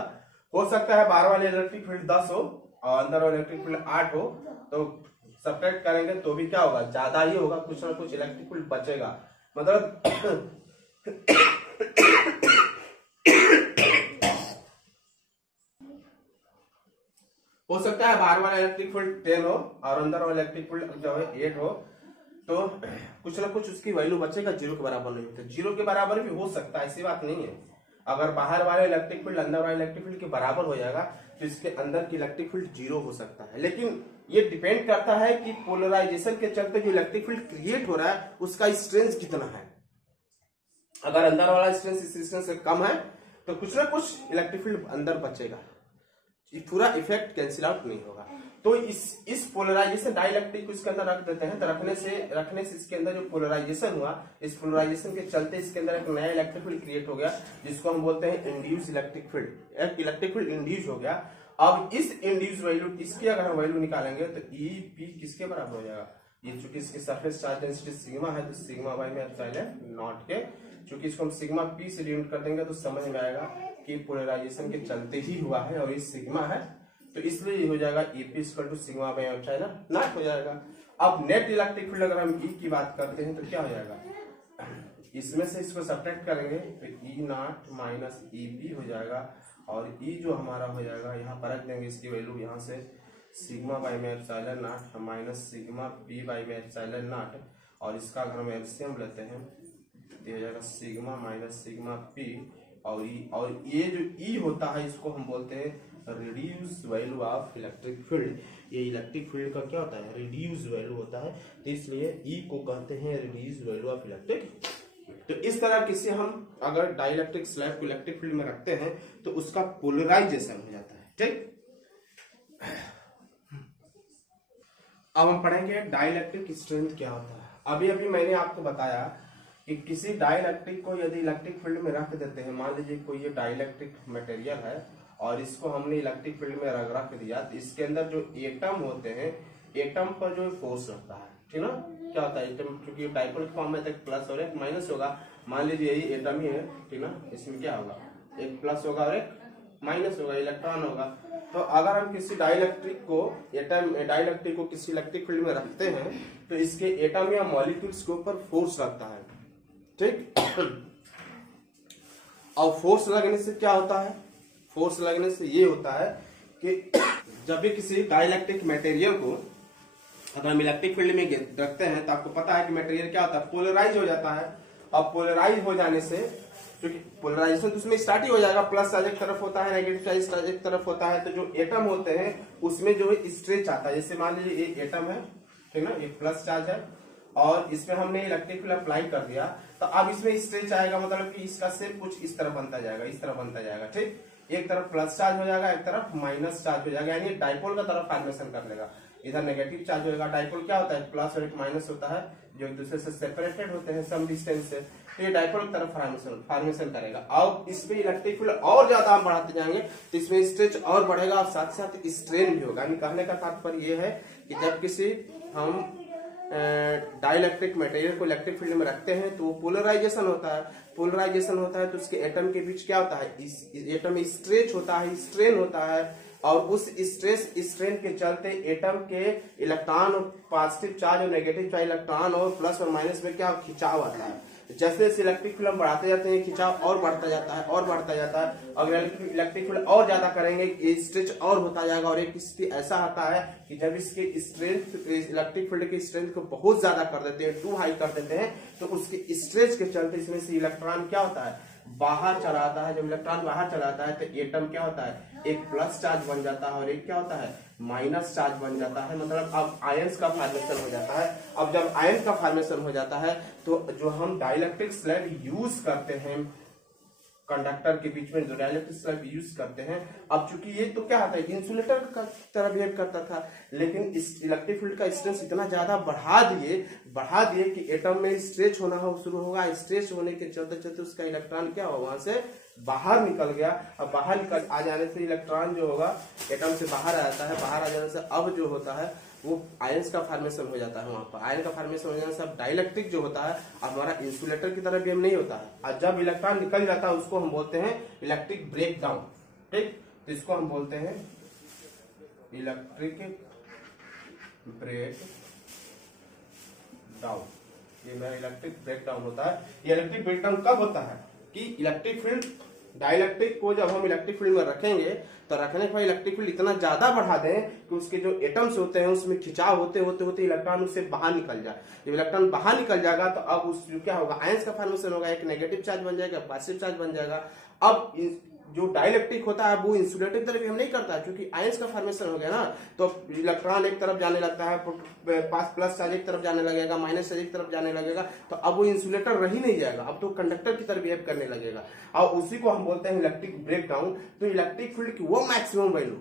हो सकता है बाहर वाले इलेक्ट्रिक फील्ड 10 हो और अंदर वाले इलेक्ट्रिक फील्ड 8 हो, तो सब्ट्रैक्ट करेंगे तो भी क्या होगा, ज्यादा ही होगा, कुछ ना कुछ इलेक्ट्रिक फील्ड बचेगा। मतलब हो सकता है बाहर वाला इलेक्ट्रिक फील्ड 10 हो और अंदर वाला इलेक्ट्रिक फील्ड जो है 8 हो, तो कुछ ना कुछ उसकी वैल्यू बचेगा, 0 के बराबर नहीं होता। 0 के बराबर भी हो सकता है, ऐसी बात नहीं है। अगर बाहर वाले इलेक्ट्रिक फील्ड अंदर वाले इलेक्ट्रिक फील्ड के बराबर हो जाएगा तो इसके अंदर की इलेक्ट्रिक फील्ड 0 हो सकता है। लेकिन ये डिपेंड करता है कि पोलराइजेशन के चलते जो इलेक्ट्रिक फील्ड क्रिएट हो रहा है उसका स्ट्रेंथ कितना है। अगर अंदर वाला स्ट्रेंथ इस स्ट्रेंथ से कम है तो कुछ ना कुछ इलेक्ट्रिक फील्ड अंदर बचेगा, ये पूरा इफेक्ट कैंसिल आउट नहीं होगा। तो इस पोलराइजेशन डाइलेक्ट्रिक को इसके अंदर रख देते हैं, तो रखने से इसके अंदर जो पोलराइजेशन हुआ, इस पोलराइजेशन के चलते इसके अंदर एक नया इलेक्ट्रिक फील्ड क्रिएट हो गया, जिसको हम बोलते हैं इंड्यूस इलेक्ट्रिक फील्ड। एक इलेक्ट्रिक फील्ड इंड्यूस हो गया। अब इस इंड्यूस वैल्यू, इसकी अगर हम वैल्यू निकालेंगे तो ई पी किसके बराबर हो जाएगा, ये चूंकि इसकी सरफेस चार्ज डेंसिटी सिग्मा है तो सिग्मा बाई में एप्सिलॉन नॉट के, चूंकि इसको हम सिग्मा पी से डिनोट कर देंगे तो समझ में आएगा कि पोलराइजेशन के चलते ही हुआ है और ये सिग्मा है, तो इसलिए ये हो जाएगा EP equal to sigma by epsilon nought हो जाएगा। अब नेट इलेक्ट्रिक फील्ड अगर हम ई की बात करते हैं तो क्या हो जाएगा, इसमें से इसको सब्ट्रैक्ट करेंगे तो ई नॉट माइनस ई पी हो जाएगा, और ई जो हमारा हो जाएगा यहाँ पर रख देंगे इसकी वैल्यू, यहाँ से सिग्मा बाई में epsilon not minus sigma P by में एप्सिलॉन नॉट, और इसका अगर हम एलसीएम लेते हैं तो हो जाएगा सिग्मा माइनस सिग्मा पी, और ये जो ई होता है इसको हम बोलते हैं reduce value of electric field. ये इलेक्ट्रिक फील्ड का क्या होता है, रिड्यूस वैल्यू होता है, तो इसलिए ई को कहते हैं रिड्यूस वैल्यू ऑफ इलेक्ट्रिक। तो इस तरह किसी हम अगर डाइलेक्ट्रिक स्लैब को इलेक्ट्रिक फील्ड में रखते हैं तो उसका पोलराइजेशन हो जाता है। ठीक, अब हम पढ़ेंगे डाइलेक्ट्रिक स्ट्रेंथ क्या होता है। अभी मैंने आपको बताया कि किसी डाइलेक्ट्रिक को यदि इलेक्ट्रिक फील्ड में रख देते हैं, मान लीजिए कोई ये डाइलेक्ट्रिक मटेरियल है और इसको हमने इलेक्ट्रिक फील्ड में रख दिया, तो इसके अंदर जो एटम होते हैं, एटम पर जो फोर्स रहता है, ठीक ना, क्या होता है एटम, क्योंकि डाइपोल के फॉर्म में तक प्लस और एक माइनस होगा। मान लीजिए यही एटम ही है, ठीक ना, इसमें क्या होगा, एक प्लस होगा और एक माइनस होगा, इलेक्ट्रॉन होगा। तो अगर हम किसी डाइलेक्ट्रिक को किसी इलेक्ट्रिक फील्ड में रखते हैं तो इसके एटम या मॉलिक्यूल्स के ऊपर फोर्स लगता है। ठीक, और फोर्स लगने से क्या होता है, फोर्स लगने से ये होता है कि जब भी किसी डाइलेक्ट्रिक मटेरियल को अगर हम इलेक्ट्रिक फील्ड में रखते हैं तो आपको पता है कि मटेरियल क्या होता है, पोलराइज हो जाता है। अब पोलराइज हो जाने से, क्योंकि पोलराइजेशन तो उसमें स्टार्ट ही हो जाएगा, प्लस चार्ज एक तरफ होता है, नेगेटिव चार्ज एक तरफ होता है, तो जो एटम होते हैं उसमें जो है स्ट्रेच आता है। जैसे मान लीजिए ये एटम है, ठीक ना, ये प्लस चार्ज है और इसमें हमने इलेक्ट्रिक फील्ड अप्लाई कर दिया, तो अब इसमें स्ट्रेच आएगा, मतलब कि इसका शेप कुछ इस तरह बनता जाएगा, इस तरह बनता जाएगा। ठीक, एक तरफ प्लस चार्ज हो जाएगा, एक तरफ माइनस चार्ज हो जाएगा, यानी डाइपोल का तरफ फॉर्मेशन कर लेगा। इधर नेगेटिव चार्ज होगा, डाइपोल क्या होता है, प्लस और एक माइनस होता है जो एक दूसरे से सेपरेटेड होते हैं सम डिस्टेंस से, तो ये डाइपोल की तरफ फॉर्मेशन करेगा। अब इसमें इलेक्ट्रिक फील्ड और ज्यादा हम बढ़ाते जाएंगे तो इसमें स्ट्रेच और बढ़ेगा और साथ साथ स्ट्रेन भी होगा। कहने का तात्पर्य यह है कि जब किसी हम डाइलेक्ट्रिक मटेरियल को इलेक्ट्रिक फील्ड में रखते हैं तो वो पोलराइजेशन होता है। पोलराइजेशन होता है तो उसके एटम के बीच क्या होता है, एटम में स्ट्रेच होता है, स्ट्रेन होता है, और उस स्ट्रेस स्ट्रेन के चलते एटम के इलेक्ट्रॉन और पॉजिटिव चार्ज और नेगेटिव चार्ज इलेक्ट्रॉन और प्लस और माइनस में क्या खिंचाव आता है। जैसे जैसे इलेक्ट्रिक फील्ड बढ़ाते जाते हैं खिंचाव और बढ़ता जाता है और बढ़ता जाता है। अगर इलेक्ट्रिक फील्ड और ज्यादा करेंगे स्ट्रेच और होता जाएगा और एक स्थिति ऐसा आता है कि जब इसके स्ट्रेंथ इलेक्ट्रिक फील्ड की स्ट्रेंथ को बहुत ज्यादा कर देते हैं, टू हाई कर देते हैं, तो उसके स्ट्रेच के चलते इसमें से इलेक्ट्रॉन क्या होता है बाहर चला आता है। जब इलेक्ट्रॉन बाहर चला आता है तो एटम क्या होता है एक प्लस चार्ज बन जाता है और एक क्या होता है माइनस चार्ज बन जाता है। मतलब अब आयंस का फॉर्मेशन हो जाता है। अब जब आयंस का फॉर्मेशन हो जाता है तो जो हम डाइलेक्ट्रिक स्लैब यूज करते हैं कंडक्टर के बीच में, जो डाइलेक्ट्रिक स्लैब यूज करते हैं, अब चूंकि ये तो क्या होता है इंसुलेटर का तरह बिहेव करता था, लेकिन इस इलेक्ट्रिक फील्ड का स्ट्रेंथ इतना ज्यादा बढ़ा दिए कि एटम में स्ट्रेच होना शुरू होगा। स्ट्रेच होने के चलते चलते उसका इलेक्ट्रॉन क्या होगा वहां से बाहर निकल गया। अब बाहर निकल आ जाने से इलेक्ट्रॉन जो होगा एटम से बाहर आ जाता है। बाहर आ जाने से अब जो होता है वो आयंस का फॉर्मेशन हो जाता है। वहां पर आयन का फॉर्मेशन हो जाने से अब डाइलेक्ट्रिक जो होता है हमारा इंसुलेटर की तरह बिहेव नहीं होता है। और जब इलेक्ट्रॉन निकल जाता है उसको हम बोलते हैं इलेक्ट्रिक ब्रेक डाउन। ठीक, तो इसको हम बोलते हैं इलेक्ट्रिक ब्रेक डाउन। ये मेरा इलेक्ट्रिक ब्रेक डाउन होता है। ये इलेक्ट्रिक ब्रेक डाउन कब होता है कि इलेक्ट्रिक फील्ड डाइलेक्ट्रिक को जब हम इलेक्ट्रिक फील्ड में रखेंगे तो रखने के बाद इलेक्ट्रिक फील्ड इतना ज्यादा बढ़ा दें कि उसके जो एटम्स होते हैं उसमें खिंचाव होते होते इलेक्ट्रॉन उससे बाहर निकल जाए। जब इलेक्ट्रॉन बाहर निकल जाएगा तो अब उस क्या होगा आयंस का फॉर्मेशन होगा, एक नेगेटिव चार्ज बन जाएगा, पॉजिटिव चार्ज बन जाएगा। अब जो डाइलेक्ट्रिक होता है वो इंसुलेटर की तरफ हम नहीं करता है, क्योंकि आयंस का फॉर्मेशन हो गया ना, तो इलेक्ट्रॉन एक तरफ जाने लगता है, प्लस चार्ज एक तरफ जाने लगेगा, माइनस चार्ज एक तरफ जाने लगेगा, तो अब वो इंसुलेटर रह ही नहीं जाएगा, अब तो कंडक्टर की तरफ बिहेव करने लगेगा। और उसी को हम बोलते हैं इलेक्ट्रिक ब्रेक डाउन। तो इलेक्ट्रिक फील्ड की वो मैक्सिमम वैल्यू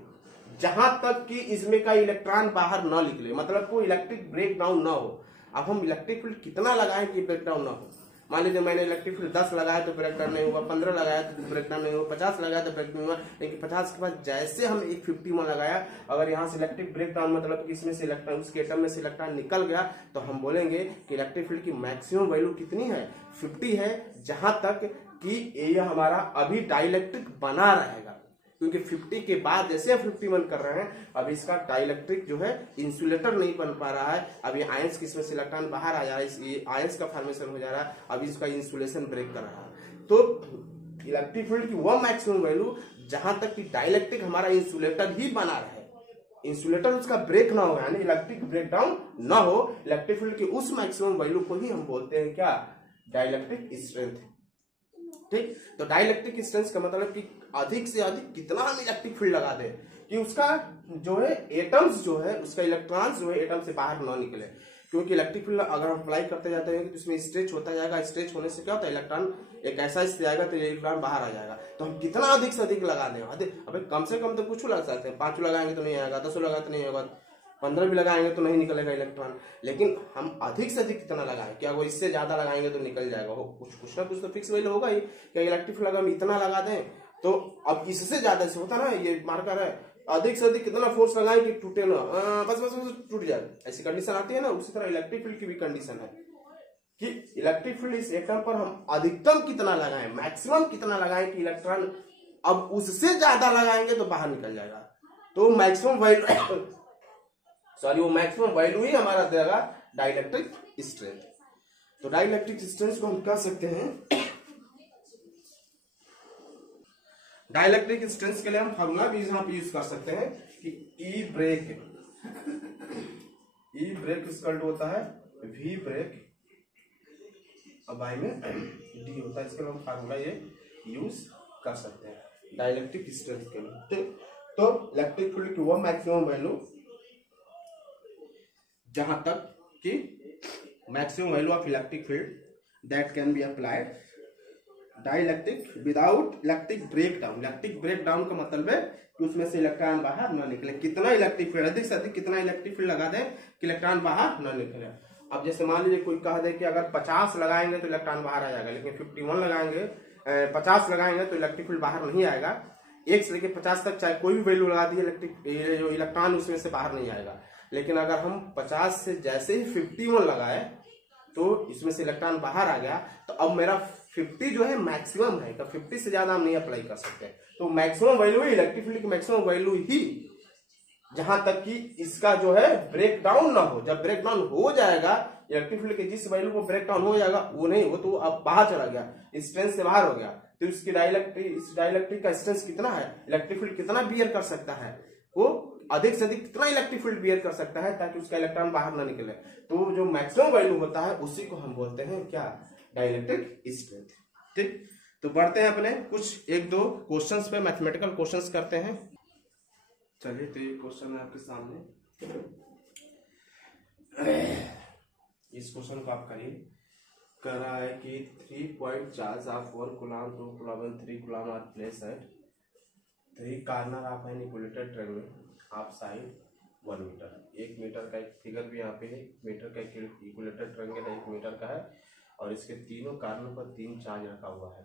जहां तक कि इसमें का इलेक्ट्रॉन बाहर न निकले, मतलब कोई इलेक्ट्रिक ब्रेक डाउन ना हो। अब हम इलेक्ट्रिक फील्ड कितना लगाएं कि ब्रेक डाउन ना हो। मान लीजिए मैंने इलेक्ट्रिक फील्ड 10 लगाया तो ब्रेक डाउन नहीं होगा, 15 लगाया तो ब्रेक डाउन नहीं होगा, 50 लगाया तो ब्रेक डाउन हुआ। लेकिन 50 के बाद जैसे हम एक 51 लगाया, अगर यहाँ से इलेक्ट्रिक ब्रेक डाउन मतलब कि इसमें से इलेक्ट्रॉन उसके एटम में से इलेक्ट्रॉन निकल गया, तो हम बोलेंगे कि इलेक्ट्रिक फील्ड की मैक्सिमम वैल्यू कितनी है 50 है, जहां तक कि ये हमारा अभी डाइलेक्ट्रिक बना रहेगा। क्योंकि 50 के बाद जैसे हम 51 कर रहे हैं अब इसका डाइलेक्ट्रिक जो है इंसुलेटर नहीं बन पा रहा है। अभी आयंस किसमें से इलेक्ट्रॉन बाहर आ जा रहा है, आयंस का फॉर्मेशन हो जा रहा है, अभी इसका इंसुलेशन ब्रेक कर रहा है। तो इलेक्ट्रिक फील्ड की वो मैक्सिमम वैल्यू जहां तक कि डाइलेक्ट्रिक हमारा इंसुलेटर ही बना रहे, इंसुलेटर उसका ब्रेक ना हो, यानी इलेक्ट्रिक ब्रेक डाउन ना हो, इलेक्ट्रिक फील्ड की उस मैक्सिमम वैल्यू को ही हम बोलते हैं क्या डाइलेक्ट्रिक स्ट्रेंथ। ठीक, तो डाइलेक्ट्रिक स्ट्रेंथ का मतलब कि अधिक से अधिक कितना हम इलेक्ट्रिक फील्ड लगा दें कि उसका जो है एटम्स जो है उसका इलेक्ट्रॉन्स जो है एटम से बाहर ना निकले। क्योंकि इलेक्ट्रिक फील्ड अगर हम अप्लाई करते जाते हैं तो उसमें स्ट्रेच होता जाएगा, स्ट्रेच होने से क्या होता है इलेक्ट्रॉन एक ऐसा स्थिति आएगा तो इलेक्ट्रॉन बाहर आ जाएगा। तो हम कितना अधिक से अधिक लगा दें, अबे कम से कम तो कुछ लगा सकते हैं, 5 लगाएंगे तो नहीं आएगा, 10 लगा तो नहीं होगा, 15 भी लगाएंगे तो नहीं निकलेगा इलेक्ट्रॉन। लेकिन हम अधिक से अधिक कितना लगाएं, क्या वो इससे ज्यादा लगाएंगे तो निकल जाएगा, हो कुछ ना कुछ तो फिक्स वैल्यू होगा ही। क्या इलेक्ट्रिक फील्ड अगर हम इतना लगा दें तो अब इससे ज्यादा से होता ना, ये मार्कर है, अधिक से अधिक कितना फोर्स लगाएं कि टूटे ना, बस बस बस टूट जाए, ऐसी कंडीशन आती है ना। उसी तरह इलेक्ट्रिक फील्ड की भी कंडीशन है कि इलेक्ट्रिक फील्ड इस एटम पर हम अधिकतम कितना लगाएं, मैक्सिमम कितना लगाएं कि इलेक्ट्रॉन अब उससे ज्यादा लगाएंगे तो बाहर निकल जाएगा। तो मैक्सिमम वैल्यू वो मैक्सिमम वैल्यू ही हमारा देगा डाइलेक्ट्रिक स्ट्रेंथ। तो डाइलेक्ट्रिक स्ट्रेंथ को हम कह सकते हैं, डाइलेक्ट्रिक स्ट्रेंथ के लिए हम फार्मूला भी यहाँ पे यूज कर सकते हैं कि ई ब्रेक इक्वल टू होता है वी ब्रेक बाय में डी होता है। इसके लिए हम फार्मूला ये यूज कर सकते हैं डाइलेक्ट्रिक स्ट्रेंथ के लिए। तो इलेक्ट्रिक फील्ड की वो मैक्सिमम वैल्यू जहां तक कि maximum value of electric field that can be applied dielectric without electric break down. Electric break down का मतलब है कि उसमें से इलेक्ट्रॉन बाहर न निकले। कितना इलेक्ट्रिक फील्ड अधिक से अधिक कितना इलेक्ट्रिक फील्ड लगा दें कि इलेक्ट्रॉन बाहर न निकले। अब जैसे मान लीजिए कोई कह दे कि अगर 50 लगाएंगे तो इलेक्ट्रॉन बाहर आ जाएगा, लेकिन 51 लगाएंगे 50 लगाएंगे तो इलेक्ट्रिक फील्ड बाहर नहीं आएगा। 1 से लेकर 50 तक चाहे कोई भी वैल्यू लगा दी जो इलेक्ट्रॉन उसमें से बाहर नहीं आएगा। लेकिन अगर हम 50 से जैसे ही 51 लगाए तो तो इसमें से इलेक्ट्रॉन बाहर आ गया, तो अब मेरा 50 जो है मैक्सिमम है, तो 50 से ज्यादा हम नहीं अप्लाई कर सकते। तो मैक्सिमम वैल्यू ही इलेक्ट्रिक फील्ड की मैक्सिमम वैल्यू ही, जहां तक कि इसका जो है ब्रेक डाउन ना हो। जब ब्रेक डाउन हो जाएगा इलेक्ट्रिक फील्ड के जिस वैल्यू को ब्रेक डाउन हो जाएगा वो नहीं, वो तो अब बाहर चला गया, स्ट्रेंथ से बाहर हो गया, तो इसकी डाइलेक्ट्रिक का स्ट्रेंथ कितना है, इलेक्ट्रिक फील्ड कितना बियर कर सकता है, वो अधिक से अधिक कितना इलेक्ट्रिक फील्ड बियर कर सकता है ताकि उसका इलेक्ट्रॉन बाहर ना निकले। तो जो मैक्सिमम वैल्यू होता है उसी को हम बोलते हैं क्या, डाइलेक्ट्रिक स्ट्रेंथ। ठीक, तो बढ़ते हैं अपने कुछ एक दो क्वेश्चंस पे, मैथमेटिकल क्वेश्चंस करते हैं। चलिए, तो ये क्वेश्चन है आपके सामने, इस क्वेश्चन को आप करिए। कह रहा है कि 3 point charge of 1 coulomb 2 coulomb and 3 coulomb are place at 3 corner of an equilateral triangle of side 1 metre. 1 metre का एक फिगर भी यहाँ पे है, 1 मीटर का इक्विलेटरल ट्रायंगल है, 1 मीटर का है, और इसके तीनों कॉर्नर पर 3 चार्ज रखा हुआ है।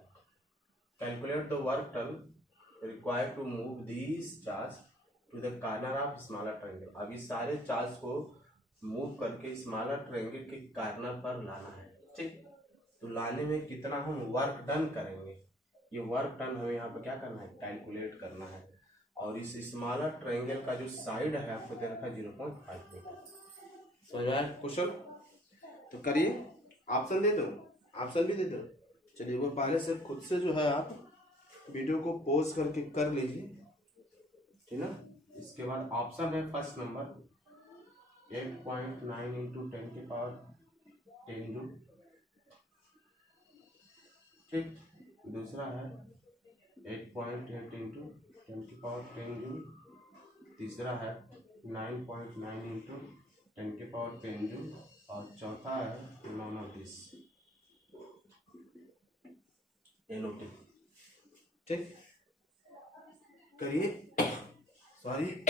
Calculate the work done required to move these charge to the corner of smaller triangle. अब इस सारे चार्ज को मूव करके स्मॉलर ट्रायंगल के कॉर्नर पर लाना है। ठीक, तो लाने में कितना हम वर्क डन करेंगे, ये वर्क डन हमें यहाँ पर क्या करना है, कैलकुलेट करना है। और इस स्मॉलर ट्रायंगल का जो साइड है आपको दे रखा है 0.5 मीटर। समझ में आया क्वेश्चन? तो करिए, ऑप्शन दे दो, ऑप्शन भी दे दो। चलिए, वो पहले से खुद से जो है आप वीडियो को पॉज करके कर लीजिए, ठीक ना। इसके बाद ऑप्शन है फर्स्ट नंबर 8.9 इंटू 10 की पावर 10 जूल। ठीक, दूसरा है 8.8 इंटू 10 की पावर 10 जूल। तीसरा है 9.9 इंटू 10 की पावर 10 जूल। और चौथा है नॉन ऑफ दिस NOT। ठीक, करिए, सॉरी।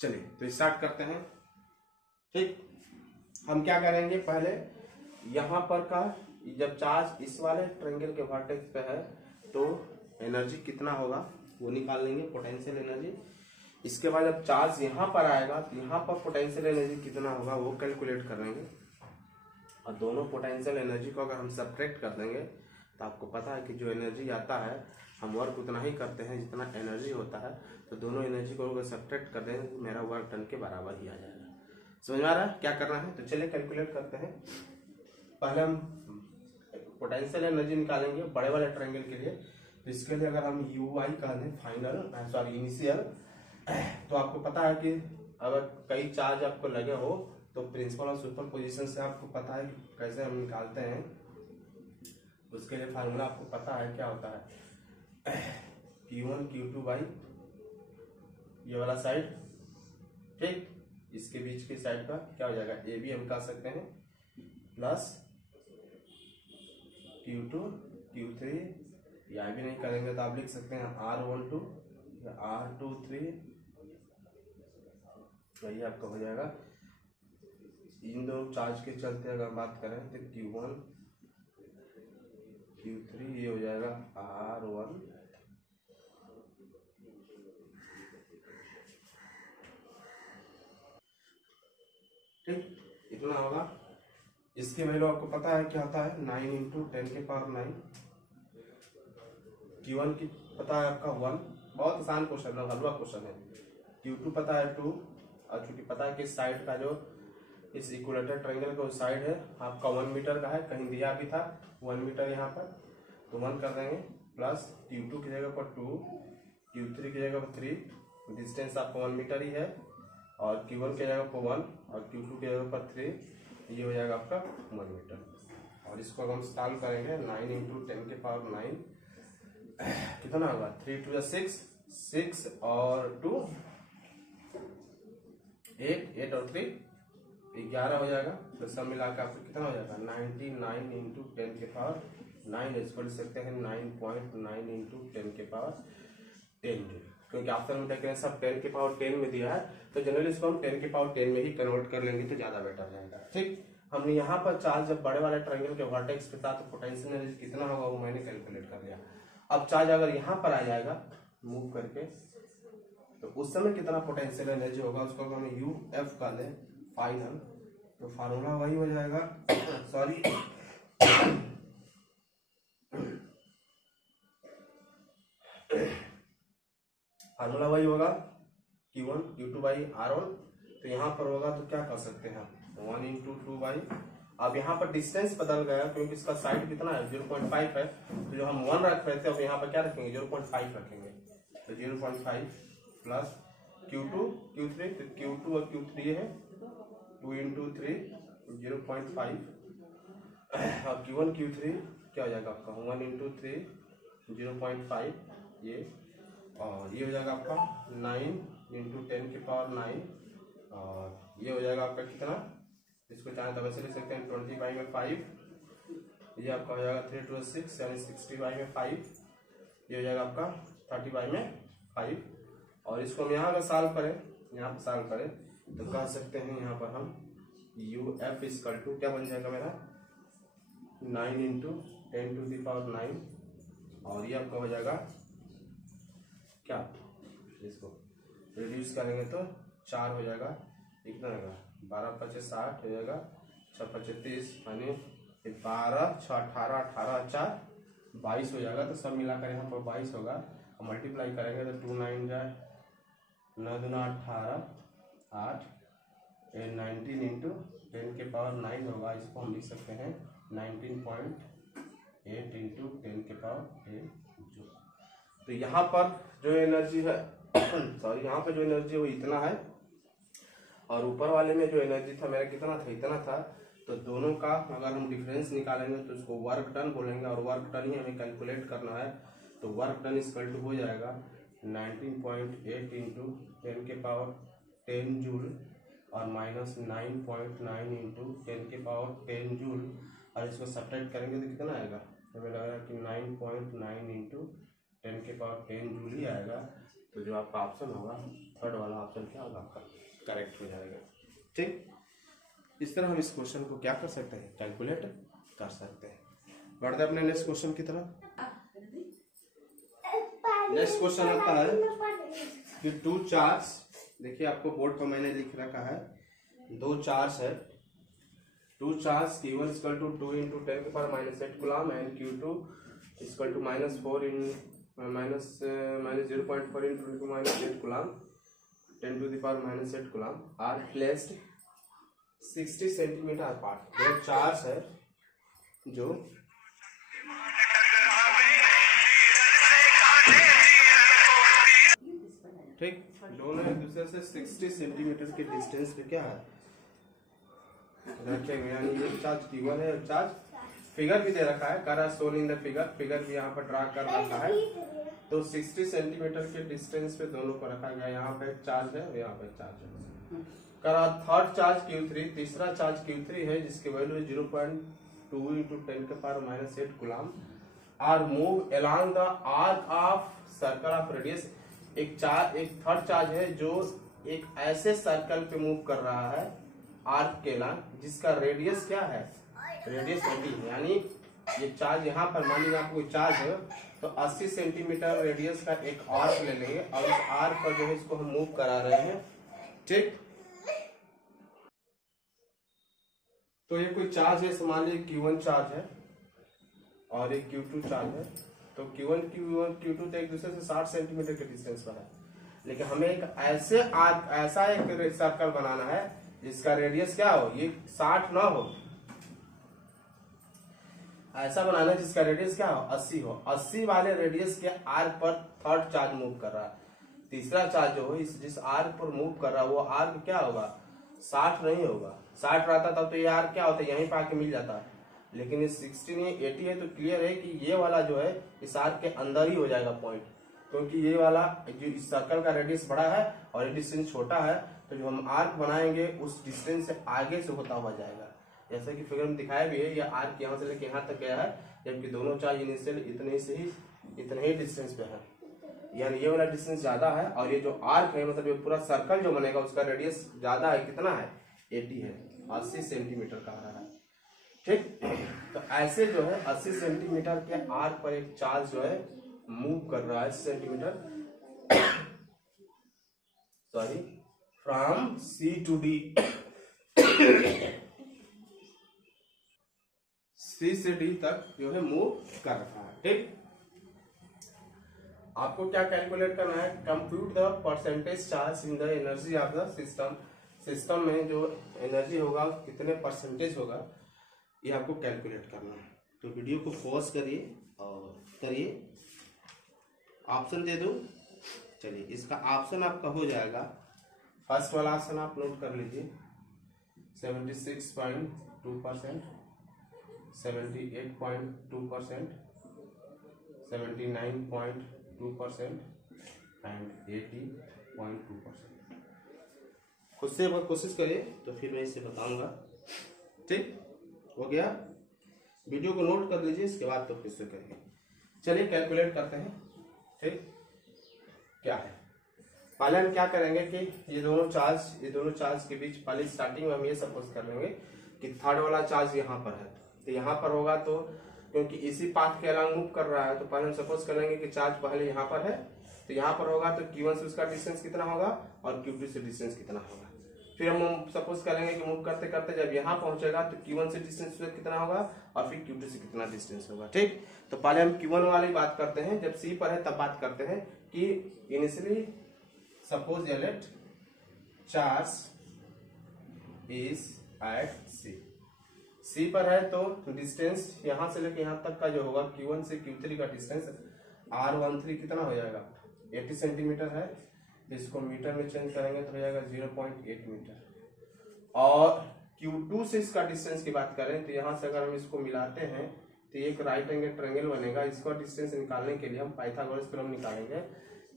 चलिए, तो स्टार्ट करते हैं। ठीक, हम क्या करेंगे, पहले यहां पर का जब चार्ज इस वाले ट्रायंगल के वर्टेक्स पे है तो एनर्जी कितना होगा वो निकाल लेंगे, पोटेंशियल एनर्जी। इसके बाद जब चार्ज यहां पर आएगा तो यहां पर पोटेंशियल एनर्जी कितना होगा वो कैलकुलेट कर लेंगे। और दोनों पोटेंशियल एनर्जी को अगर हम सब्ट्रैक्ट कर देंगे तो आपको पता है कि जो एनर्जी आता है हम वर्क उतना ही करते हैं जितना एनर्जी होता है। तो दोनों एनर्जी को अगर सब्ट्रैक्ट कर देंगे तो मेरा वर्क डन के बराबर ही आ जाएगा। समझ में आ रहा है क्या करना है? तो चलिए कैलकुलेट करते हैं। पहले हम पोटेंशियल एनर्जी निकालेंगे बड़े वाले ट्रायंगल के लिए। तो इसके लिए अगर हम UI कर दें फाइनल, सॉरी इनिशियल, तो आपको पता है कि अगर कई चार्ज आपको लगे हो तो प्रिंसिपल ऑफ सुपर पोजिशन से आपको पता है कैसे हम निकालते हैं। उसके लिए फार्मूला आपको पता है क्या होता है, Q1 Q2 बाई ये वाला साइड, ठीक, इसके बीच की साइड का क्या हो जाएगा AB हम कह सकते हैं, प्लस Q2 Q3, या भी नहीं करेंगे तो आप लिख सकते हैं R12 या R23, वही आपका हो जाएगा। इन दो चार्ज के चलते अगर हम बात करें तो Q1 Q3 ये हो जाएगा R1, ठीक, इतना होगा। इसकी वैल्यू आपको पता है क्या होता है, 9 इंटू 10 के पावर 9। Q1 की पता है आपका 1, बहुत आसान क्वेश्चन है, हलवा क्वेश्चन है। Q2 पता है 2, और चूंकि पता है कि साइड का जो इस इक्विलेटरल ट्रायंगल का साइड है आपका 1 मीटर का है, कहीं दिया भी था 1 मीटर यहाँ पर, तो 1 कर देंगे, प्लस Q2 की जगह पर 2, Q3 की जगह पर 3, डिस्टेंस आपका 1 मीटर ही है, और Q1 की जगह पर 1 और Q2 की जगह पर 3, ये हो जाएगा आपका 1 मीटर। और इसको अगर हम सॉल्व करेंगे 9 इंटू 10 के पावर 9 कितना होगा, 3 2 6, 6 और 2 8 और 3 11 हो जाएगा। तो सब मिलाकर आपको कितना हो जाएगा 99 इंटू 10 के पावर 9, इसको लिख सकते हैं 9.9 इंटू 10 के पावर 10, क्योंकि ऑप्शन में देख रहे हैं सब 10 के पावर 10 में दिया है, तो जनरली इसको हम 10 के पावर 10 में ही कन्वर्ट कर लेंगे तो ज्यादा बेटर रहेगा। ठीक, हमने यहाँ पर चार्ज जब बड़े वाले ट्रायंगल के वर्टेक्स के साथ पोटेंशियल एनर्जी कितना होगा वो मैंने कैलकुलेट कर लिया। अब चार्ज अगर यहाँ पर आ जाएगा मूव करके तो उस समय कितना पोटेंशियल एनर्जी होगा उसको हम UF कर दें फाइनल, तो फार्मूला वही हो जाएगा सॉरी फार्मूला वही होगा Q1 Q2 बाई R1। तो यहाँ पर होगा तो क्या कर सकते हैं 1 इंटू 2 बाई, अब यहाँ पर डिस्टेंस बदल गया क्योंकि इसका साइड कितना है 0.5 है, तो जो हम 1 रख रहे थे अब यहाँ पर क्या रखेंगे 0.5 रखेंगे, तो 0.5 प्लस Q2 Q3, तो Q2 और Q3 है 2 इंटू 3 0.5 और Q1 Q3 क्या हो जाएगा आपका 1 इंटू 3 0.5 ये, और ये हो जाएगा आपका 9 इंटू 10 की पावर 9, और ये हो जाएगा आपका कितना, इसको चाहे तो वैसे ले सकते हैं 20 बाई में 5, ये आपका हो जाएगा 3 2 6 यानी 60 बाई में 5, ये हो जाएगा आपका 30 बाई में 5। और इसको हम यहाँ पर सॉल्व करें, यहाँ पर सॉल्व करें तो कह सकते हैं यहाँ पर हम UF इक्वल टू क्या बन जाएगा मेरा 9 इंटू 10 टू द पावर 9, और ये आपका हो जाएगा क्या, इसको रिड्यूस करेंगे तो 4 हो जाएगा, कितना होगा 12 5 60 हो जाएगा, 6 5 30 यानी 12 6 18 18 4 22 हो जाएगा। तो सब मिलाकर यहाँ पर 22 होगा, और मल्टीप्लाई करेंगे तो 2 9 जाए 9 2 18 8 19 इंटू 10 के पावर 9 होगा, इसको हम लिख सकते हैं 19.8 इंटू 10 के पावर 8। तो यहाँ पर जो एनर्जी है सॉरी यहाँ पर जो एनर्जी है वो इतना है, और ऊपर वाले में जो एनर्जी था मेरा कितना था इतना था, तो दोनों का अगर हम डिफरेंस निकालेंगे तो उसको वर्क डन बोलेंगे, और वर्क डन ही हमें कैलकुलेट करना है। तो वर्क डन इक्वल टू हो जाएगा 19.8 इंटू 10 के पावर 10 जूल और माइनस 9.9 इंटू 10 के पावर 10 जूल, और इसको सब्ट्रैक्ट करेंगे तो कितना आएगा, हमें लग रहा है कि 9.9 इंटू 10 के पावर 10 जूल ही आएगा। तो जो आपका ऑप्शन होगा थर्ड वाला ऑप्शन क्या होगा आपका करेक्ट हो जाएगा। ठीक, इस तरह हम इस क्वेश्चन को क्या कर सकते हैं कैलकुलेट कर सकते हैं। बढ़ते अपने नेक्स्ट क्वेश्चन की तरफ। नेक्स्ट क्वेश्चन आता है कि 2 चार्ज, देखिए आपको बोर्ड पर मैंने लिख रखा है 2 चार्ज है, 2 charge Q1 equal to 2 into 10 के power -8 coulomb and Q2 equal to -4 in -0.4 into -8 coulomb 10 to the power -8 coulomb are placed 60 centimetre apart. दो चार्ज है जो ठीक दोनों एक दूसरे से 60 सेंटीमीटर के डिस्टेंस पे क्या है रखेंगे, यानी ये चार्ज Q1 है, चार्ज फिगर भी दे रखा है, करा सोन इन द फिगर भी यहाँ पर ड्रा कर रखा है। तो 60 सेंटीमीटर के डिस्टेंस पे दोनों को रखा गया, यहाँ पे चार्ज है और यहाँ पे चार्ज है। करा थर्ड चार्ज Q3, तीसरा चार्ज Q3 है जिसकी वैल्यू है 0.2 इंटू 10 के power -8 coulomb are move along the arc of circle of radius. एक थर्ड चार्ज है जो एक ऐसे सर्कल पे मूव कर रहा है आर्क के लंग जिसका रेडियस क्या है, रेडियस 80 है। यानी ये चार्ज यहाँ पर मान लीजिए आपको चार्ज है तो 80 सेंटीमीटर रेडियस का एक आर्क ले लेंगे और उस आर्क पर जो है इसको हम मूव करा रहे हैं। ठीक, तो ये कोई चार्ज है, मान लीजिए Q1 चार्ज है और एक Q2 चार्ज है। तो Q1 Q2 तो एक दूसरे से 60 सेंटीमीटर के डिस्टेंस पर है, लेकिन हमें एक ऐसे आर्क, ऐसा एक सर्कल बनाना है जिसका रेडियस क्या हो, ये 60 ना हो, ऐसा बनाना है जिसका रेडियस क्या हो 80 हो। 80 वाले रेडियस के आर्क पर थर्ड चार्ज मूव कर रहा है। तीसरा चार्ज जो है जिस आर्क पर मूव कर रहा है वो आर्क क्या होगा 60 नहीं होगा, 60 रहता तब तो ये आर्क क्या होता है यहीं पर आके मिल जाता है, लेकिन ये 60 नहीं 80 है। तो क्लियर है कि ये वाला जो है इस आर्क के अंदर ही हो जाएगा पॉइंट, क्योंकि ये वाला जो इस सर्कल का रेडियस बड़ा है और ये डिस्टेंस छोटा है, तो जो हम आर्क बनाएंगे उस डिस्टेंस से आगे से होता हुआ जाएगा। जैसे कि फिगर में दिखाया भी है, ये आर्क यहाँ से लेके यहाँ तक गया है, जबकि दोनों चार्ज इनिशियल इतने ही डिस्टेंस पे है, यानी ये वाला डिस्टेंस ज्यादा है और ये जो आर्क है मतलब ये पूरा सर्कल जो बनेगा उसका रेडियस ज्यादा है, कितना है 80 है, 80 सेंटीमीटर का आ रहा है। ठीक, तो ऐसे जो है 80 सेंटीमीटर के आर्क पर एक चार्ज जो है मूव कर रहा है centimetre sorry from C to D सी से डी तक जो है मूव कर रहा है। ठीक, आपको क्या कैलकुलेट करना है, compute the percentage charge in the energy of the system. System में जो एनर्जी होगा कितने परसेंटेज होगा ये आपको कैलकुलेट करना है। तो वीडियो को पॉज करिए और करिए, ऑप्शन दे दो। चलिए, इसका ऑप्शन आपका हो जाएगा, फर्स्ट वाला ऑप्शन आप नोट कर लीजिए 76.2%, 78.2%, 79.2% एंड 80.2%। खुद से एक बार कोशिश करिए तो फिर मैं इसे बताऊंगा। ठीक हो गया, वीडियो को नोट कर लीजिए, इसके बाद तो फिर से करिए। चलिए कैलकुलेट करते हैं। ठीक, क्या है, पहले हम क्या करेंगे कि ये दोनों चार्ज के बीच पहले स्टार्टिंग में हम ये सपोज कर लेंगे कि थर्ड वाला चार्ज यहाँ पर है, तो यहाँ पर होगा, तो क्योंकि इसी पाथ के अलॉन्ग मूव कर रहा है तो पहले हम सपोज कर लेंगे कि चार्ज पहले यहाँ पर है, तो यहाँ पर होगा तो Q1 से उसका डिस्टेंस कितना होगा और Q2 से डिस्टेंस कितना होगा। फिर हम सपोज कर लेंगे कि मूव करते करते जब यहाँ पहुंचेगा तो Q1 से डिस्टेंस कितना होगा और फिर Q2 से कितना डिस्टेंस होगा। ठीक, तो पहले हम Q1 वाली बात करते हैं, जब C पर है तब बात करते हैं कि initially suppose let charge is at C पर है, तो डिस्टेंस यहाँ से लेके यहाँ तक का जो होगा Q1 से Q3 का डिस्टेंस R13 कितना हो जाएगा 80 सेंटीमीटर है, तो इसको मीटर में चेंज करेंगे तो हो जाएगा 0.8 मीटर। और Q2 से इसका डिस्टेंस की बात करें तो यहाँ से अगर हम इसको मिलाते हैं तो एक राइट एंगल ट्रायंगल बनेगा। इसका डिस्टेंस निकालने के लिए हम पाइथागोरस थ्योरम निकालेंगे।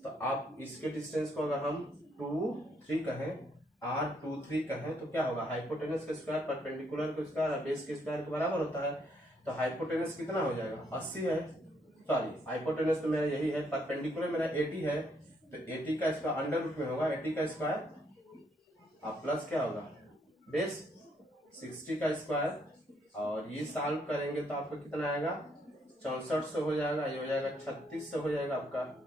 तो आप इसके डिस्टेंस को अगर हम 2, 3 कहें, R23 कहें तो क्या होगा, हाइपोटेनस का स्क्वायर परपेंडिकुलर का स्क्वायर और बेस के स्क्वायर के बराबर होता है। तो हाइपोटेनस कितना हो जाएगा 80 है, सॉरी हाइपोटेनस तो मेरा यही है, परपेंडिकुलर मेरा 80 है, तो 80 का इसका अंडर रूट में होगा 80 का स्क्वायर अब प्लस क्या होगा बेस 60 का स्क्वायर, और ये सॉल्व करेंगे तो आपको कितना आएगा 6400 हो जाएगा, ये हो जाएगा 3600 हो जाएगा आपका।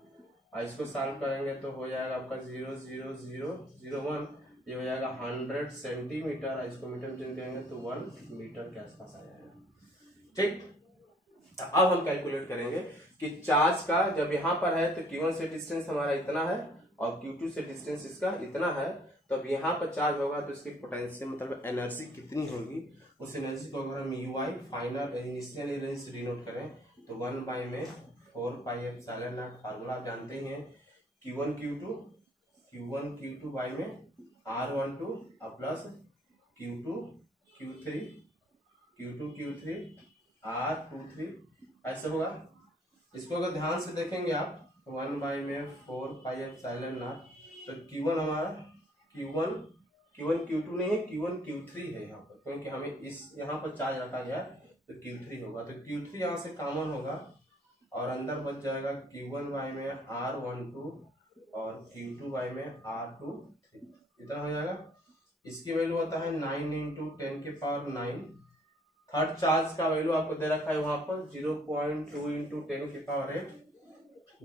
और इसको सॉल्व करेंगे तो हो जाएगा आपका 0.0001, ये हो जाएगा 100 सेंटीमीटर, इसको मीटर में चेंज करेंगे तो 1 मीटर के आसपास आ जाएगा। ठीक, अब हम कैलकुलेट करेंगे कि चार्ज का जब यहाँ पर है तो Q1 से डिस्टेंस हमारा इतना है और Q2 से डिस्टेंस इसका इतना है, तो अब यहाँ पर चार्ज होगा तो इसकी पोटेंशियल मतलब एनर्जी कितनी होगी, उस एनर्जी को अगर हम UI final initial energy denote करें तो 1 बाई में 4πε0 फार्मूला आप जानते ही हैं, Q1 Q2 बाई में R12 plus Q2 Q3 R23 ऐसा होगा। इसको अगर ध्यान से देखेंगे आप 1 बाई में 4πε0, तो Q1 हमारा Q1 Q2 नहीं है, Q1 Q3 है यहाँ पर, क्योंकि हमें इस यहाँ पर चार्ज रखा गया तो Q3 होगा, तो Q3 यहाँ से कॉमन होगा और अंदर बच जाएगा Q1 बाई में R12 और Q2 बाई में R23, इतना हो जाएगा। इसकी वैल्यू होता है 9 × 10⁹। थर्ड चार्ज का वैल्यू आपको दे रखा है वहां पर 0.2 × 10⁸,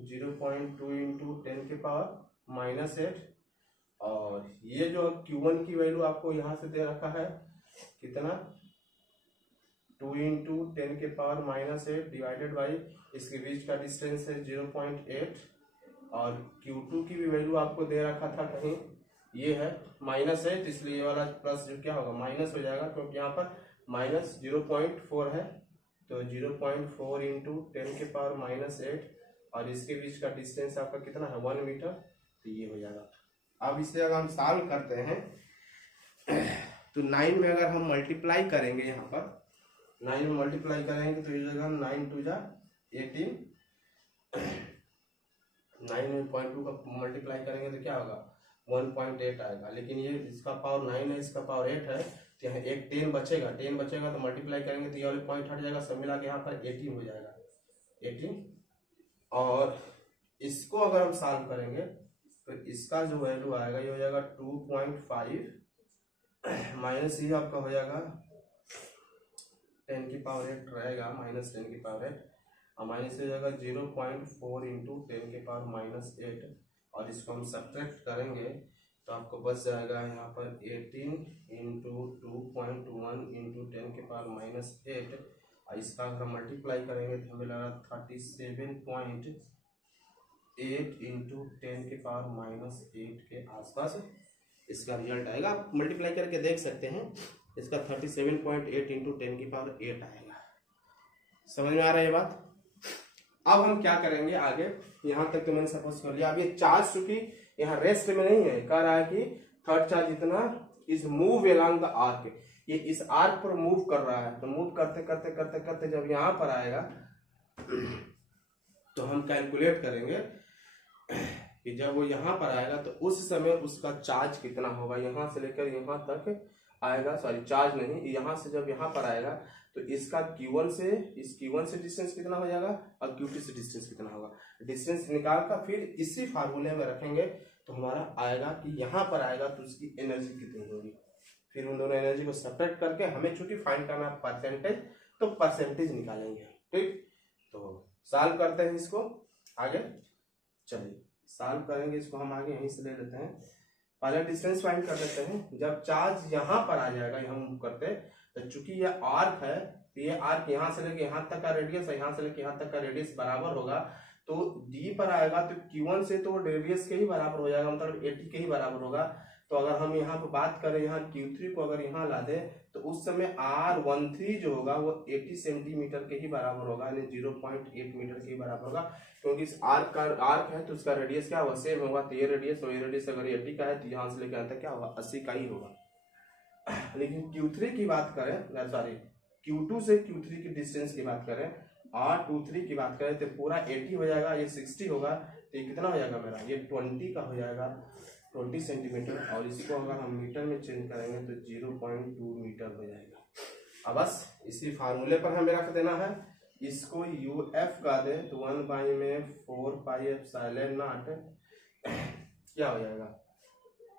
0.2 × 10⁻⁸, और ये जो Q1 की वैल्यू आपको यहाँ से दे रखा है कितना 2 × 10⁻⁸ डिवाइडेड बाई इसके बीच का डिस्टेंस है 0.8, और Q2 की भी वैल्यू आपको दे रखा था कहीं ये है -8, इसलिए ये वाला प्लस जो क्या होगा माइनस हो जाएगा, क्योंकि यहाँ पर -0.4 है, तो 0.4 × 10⁻⁸, और इसके बीच का डिस्टेंस आपका कितना है 1 मीटर, तो ये हो जाएगा। अब इसे अगर हम सॉल्व करते हैं तो 9 में अगर हम मल्टीप्लाई करेंगे, यहाँ पर 9 में मल्टीप्लाई करेंगे तो ये जगह 9 × 2 = 18, 9 में 0.2 का मल्टीप्लाई करेंगे तो क्या होगा 1.8 आएगा, लेकिन ये इसका पावर 9 है, इसका पावर 8 है, तो यहाँ एक 10 बचेगा तो मल्टीप्लाई करेंगे तो ये वाले पॉइंट हट जाएगा, सब मिला के यहाँ पर 18 हो जाएगा 18। और इसको अगर हम सॉल्व करेंगे तो इसका जो वैल्यू आएगा ये हो जाएगा 2.5 माइनस ये आपका हो जाएगा 10⁸ रहेगा, -10⁸, और माइनस हो जाएगा 0.4 × 10⁻⁸, और इसको हम सब्ट्रैक्ट करेंगे तो आपको बच जाएगा यहाँ पर 18 × 2.1 × 10⁻⁸, और इसका अगर हम मल्टीप्लाई करेंगे तो हमें लगा 37.8 इंटू 10⁻⁻8 के आसपास इसका रिजल्ट आएगा। आप मल्टीप्लाई करके देख सकते हैं, इसका 37.8 इंटू 10⁻8 आएगा। समझ में आ रहा है ये बात? अब हम क्या करेंगे आगे, यहां तक तो मैंने सपोज कर लिया। अब ये चार्ज चूंकि यहाँ रेस्ट में नहीं है, कह रहा है कि थर्ड चार्ज इतना is move along the arc, ये इस आर्क पर मूव कर रहा है। तो मूव करते करते करते करते जब यहां पर आएगा तो हम कैलकुलेट करेंगे कि जब वो यहां पर आएगा तो उस समय उसका चार्ज कितना होगा। यहां से लेकर यहां तक आएगा, सॉरी चार्ज नहीं, यहां से जब यहां पर आएगा तो इसका Q1 से इस Q1 से डिस्टेंस कितना हो जाएगा और Q2 से डिस्टेंस कितना होगा। डिस्टेंस निकाल कर फिर इसी फार्मूले में रखेंगे तो हमारा आएगा कि यहाँ पर आएगा तो उसकी एनर्जी कितनी होगी। फिर उन दोनों एनर्जी को सब्ट्रैक्ट करके हमें चूंकि फाइंड करना परसेंटेज, तो परसेंटेज निकालेंगे। ठीक, तो सॉल्व करते हैं इसको आगे। चलिए सॉल्व करेंगे इसको, हम आगे यहीं से ले लेते हैं। पहले डिस्टेंस फाइंड कर लेते हैं। जब चार्ज यहाँ पर आ जाएगा, यहाँ मूव करते, तो चूंकि ये आर्क है, तो ये आर्क यहाँ से लेके यहाँ तक का रेडियस है, यहाँ से लेके यहाँ तक का रेडियस बराबर होगा। तो D पर आएगा तो Q1 से तो रेडियस के ही बराबर हो जाएगा, मतलब 80 के ही बराबर होगा। तो अगर हम यहाँ पे बात करें, यहाँ Q3 को अगर यहाँ ला दे तो उस समय R13 जो होगा वो 80 सेंटीमीटर के ही बराबर होगा, यानी 0.8 मीटर के ही बराबर होगा। क्योंकि इस आर्क है तो उसका रेडियस क्या होगा, सेम होगा। तो ये रेडियस अगर 80 का है तो यहाँ से लेकर यहाँ तक क्या होगा, 80 का ही होगा। लेकिन Q3 की बात करें, सॉरी Q2 से Q3 की डिस्टेंस की बात करें, R23 की बात करें तो पूरा 80 हो जाएगा, ये 60 होगा। तो ये कितना हो जाएगा मेरा, ये 20 का हो जाएगा, 20 सेंटीमीटर। और इसको अगर हम मीटर में चेंज करेंगे तो 0.2 मीटर हो जाएगा। अब बस इसी फार्मूले पर हमें रख देना है। इसको UF का दे तो 1/4πε0 क्या हो जाएगा,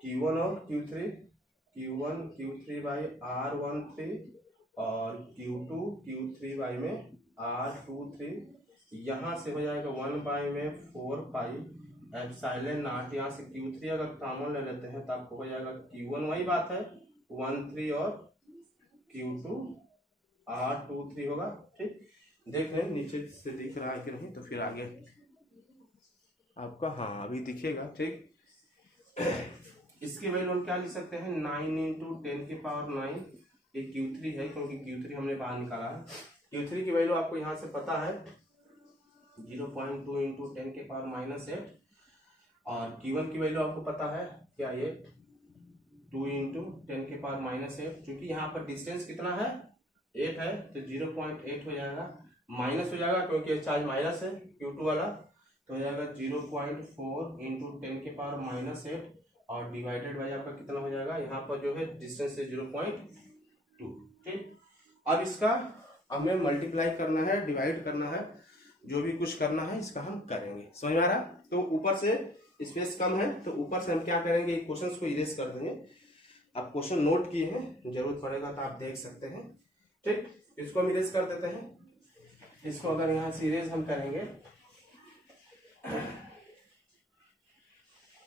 Q1 और Q3 Q3/R13 और Q3/R23। यहाँ से हो जाएगा 1/4πε0। यहाँ से Q3 अगर कॉमन ले लेते हैं तो आपको हो जाएगा Q1, वही बात है 13 और Q2 R23 होगा। ठीक, देख लें नीचे से दिख रहा है कि नहीं, तो फिर आगे आपका, हाँ अभी दिखेगा। ठीक, इसकी वैल्यू हम क्या लिख सकते हैं, 9 इंटू 10⁹ ये Q3 है, क्योंकि Q3 हमने बाहर निकाला है। Q3 की वैल्यू आपको यहाँ से पता है 0.2 इंटू 10⁻⁻8 और Q1 की वैल्यू आपको पता है क्या, ये 2 इंटू 10⁻⁸। क्योंकि यहाँ पर डिस्टेंस कितना है, 8 है, तो 0.8 हो जाएगा, माइनस हो जाएगा क्योंकि चार्ज माइनस है Q2 वाला। तो हो जाएगा 0.4 इंटू 10⁻⁸ और डिवाइडेड बाई आपका कितना हो जाएगा, यहाँ पर जो है डिस्टेंस है 0.2। ठीक, अब इसका हमें मल्टीप्लाई करना है, डिवाइड करना है, जो भी कुछ करना है इसका हम करेंगे। समझ में आ रहा? तो ऊपर से स्पेस कम है तो ऊपर से हम क्या करेंगे, क्वेश्चंस को इरेज कर देंगे। आप क्वेश्चन नोट किए हैं, जरूरत पड़ेगा तो आप देख सकते हैं। ठीक, इसको हम इरेज कर देते हैं। इसको अगर यहाँ से इरेज हम करेंगे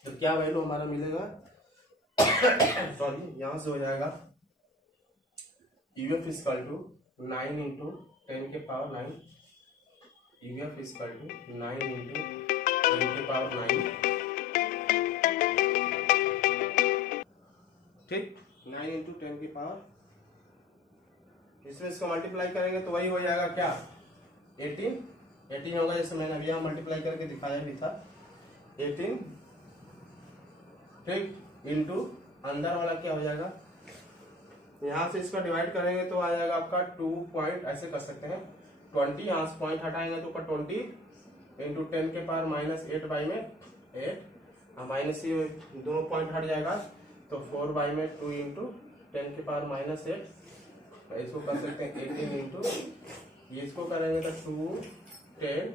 तो क्या वैल्यू हमारा मिलेगा, सॉरी यहाँ से हो जाएगा UF = 9 इंटू 10⁹ UF = 9 इंटू 10⁹। ठीक, 9 इंटू 10⁹। इसमें इसको मल्टीप्लाई करेंगे तो वही हो जाएगा क्या, 18 होगा, जैसे मैंने अभी यहाँ मल्टीप्लाई करके दिखाया भी था 18। ठीक, इंटू अंदर वाला क्या हो जाएगा, यहाँ से इसका डिवाइड करेंगे तो आ जाएगा आपका 2 पॉइंट, ऐसे कर सकते हैं 20, यहाँ से पॉइंट हटाएंगे तो ऊपर 20 इंटू 10⁻⁸ बाई में 8, माइनस ये दोनों पॉइंट हट जाएगा तो 4 बाई में 2 इंटू 10⁻⁸। इसको कर सकते हैं 18 इंटू, ये इसको करेंगे तो 2 10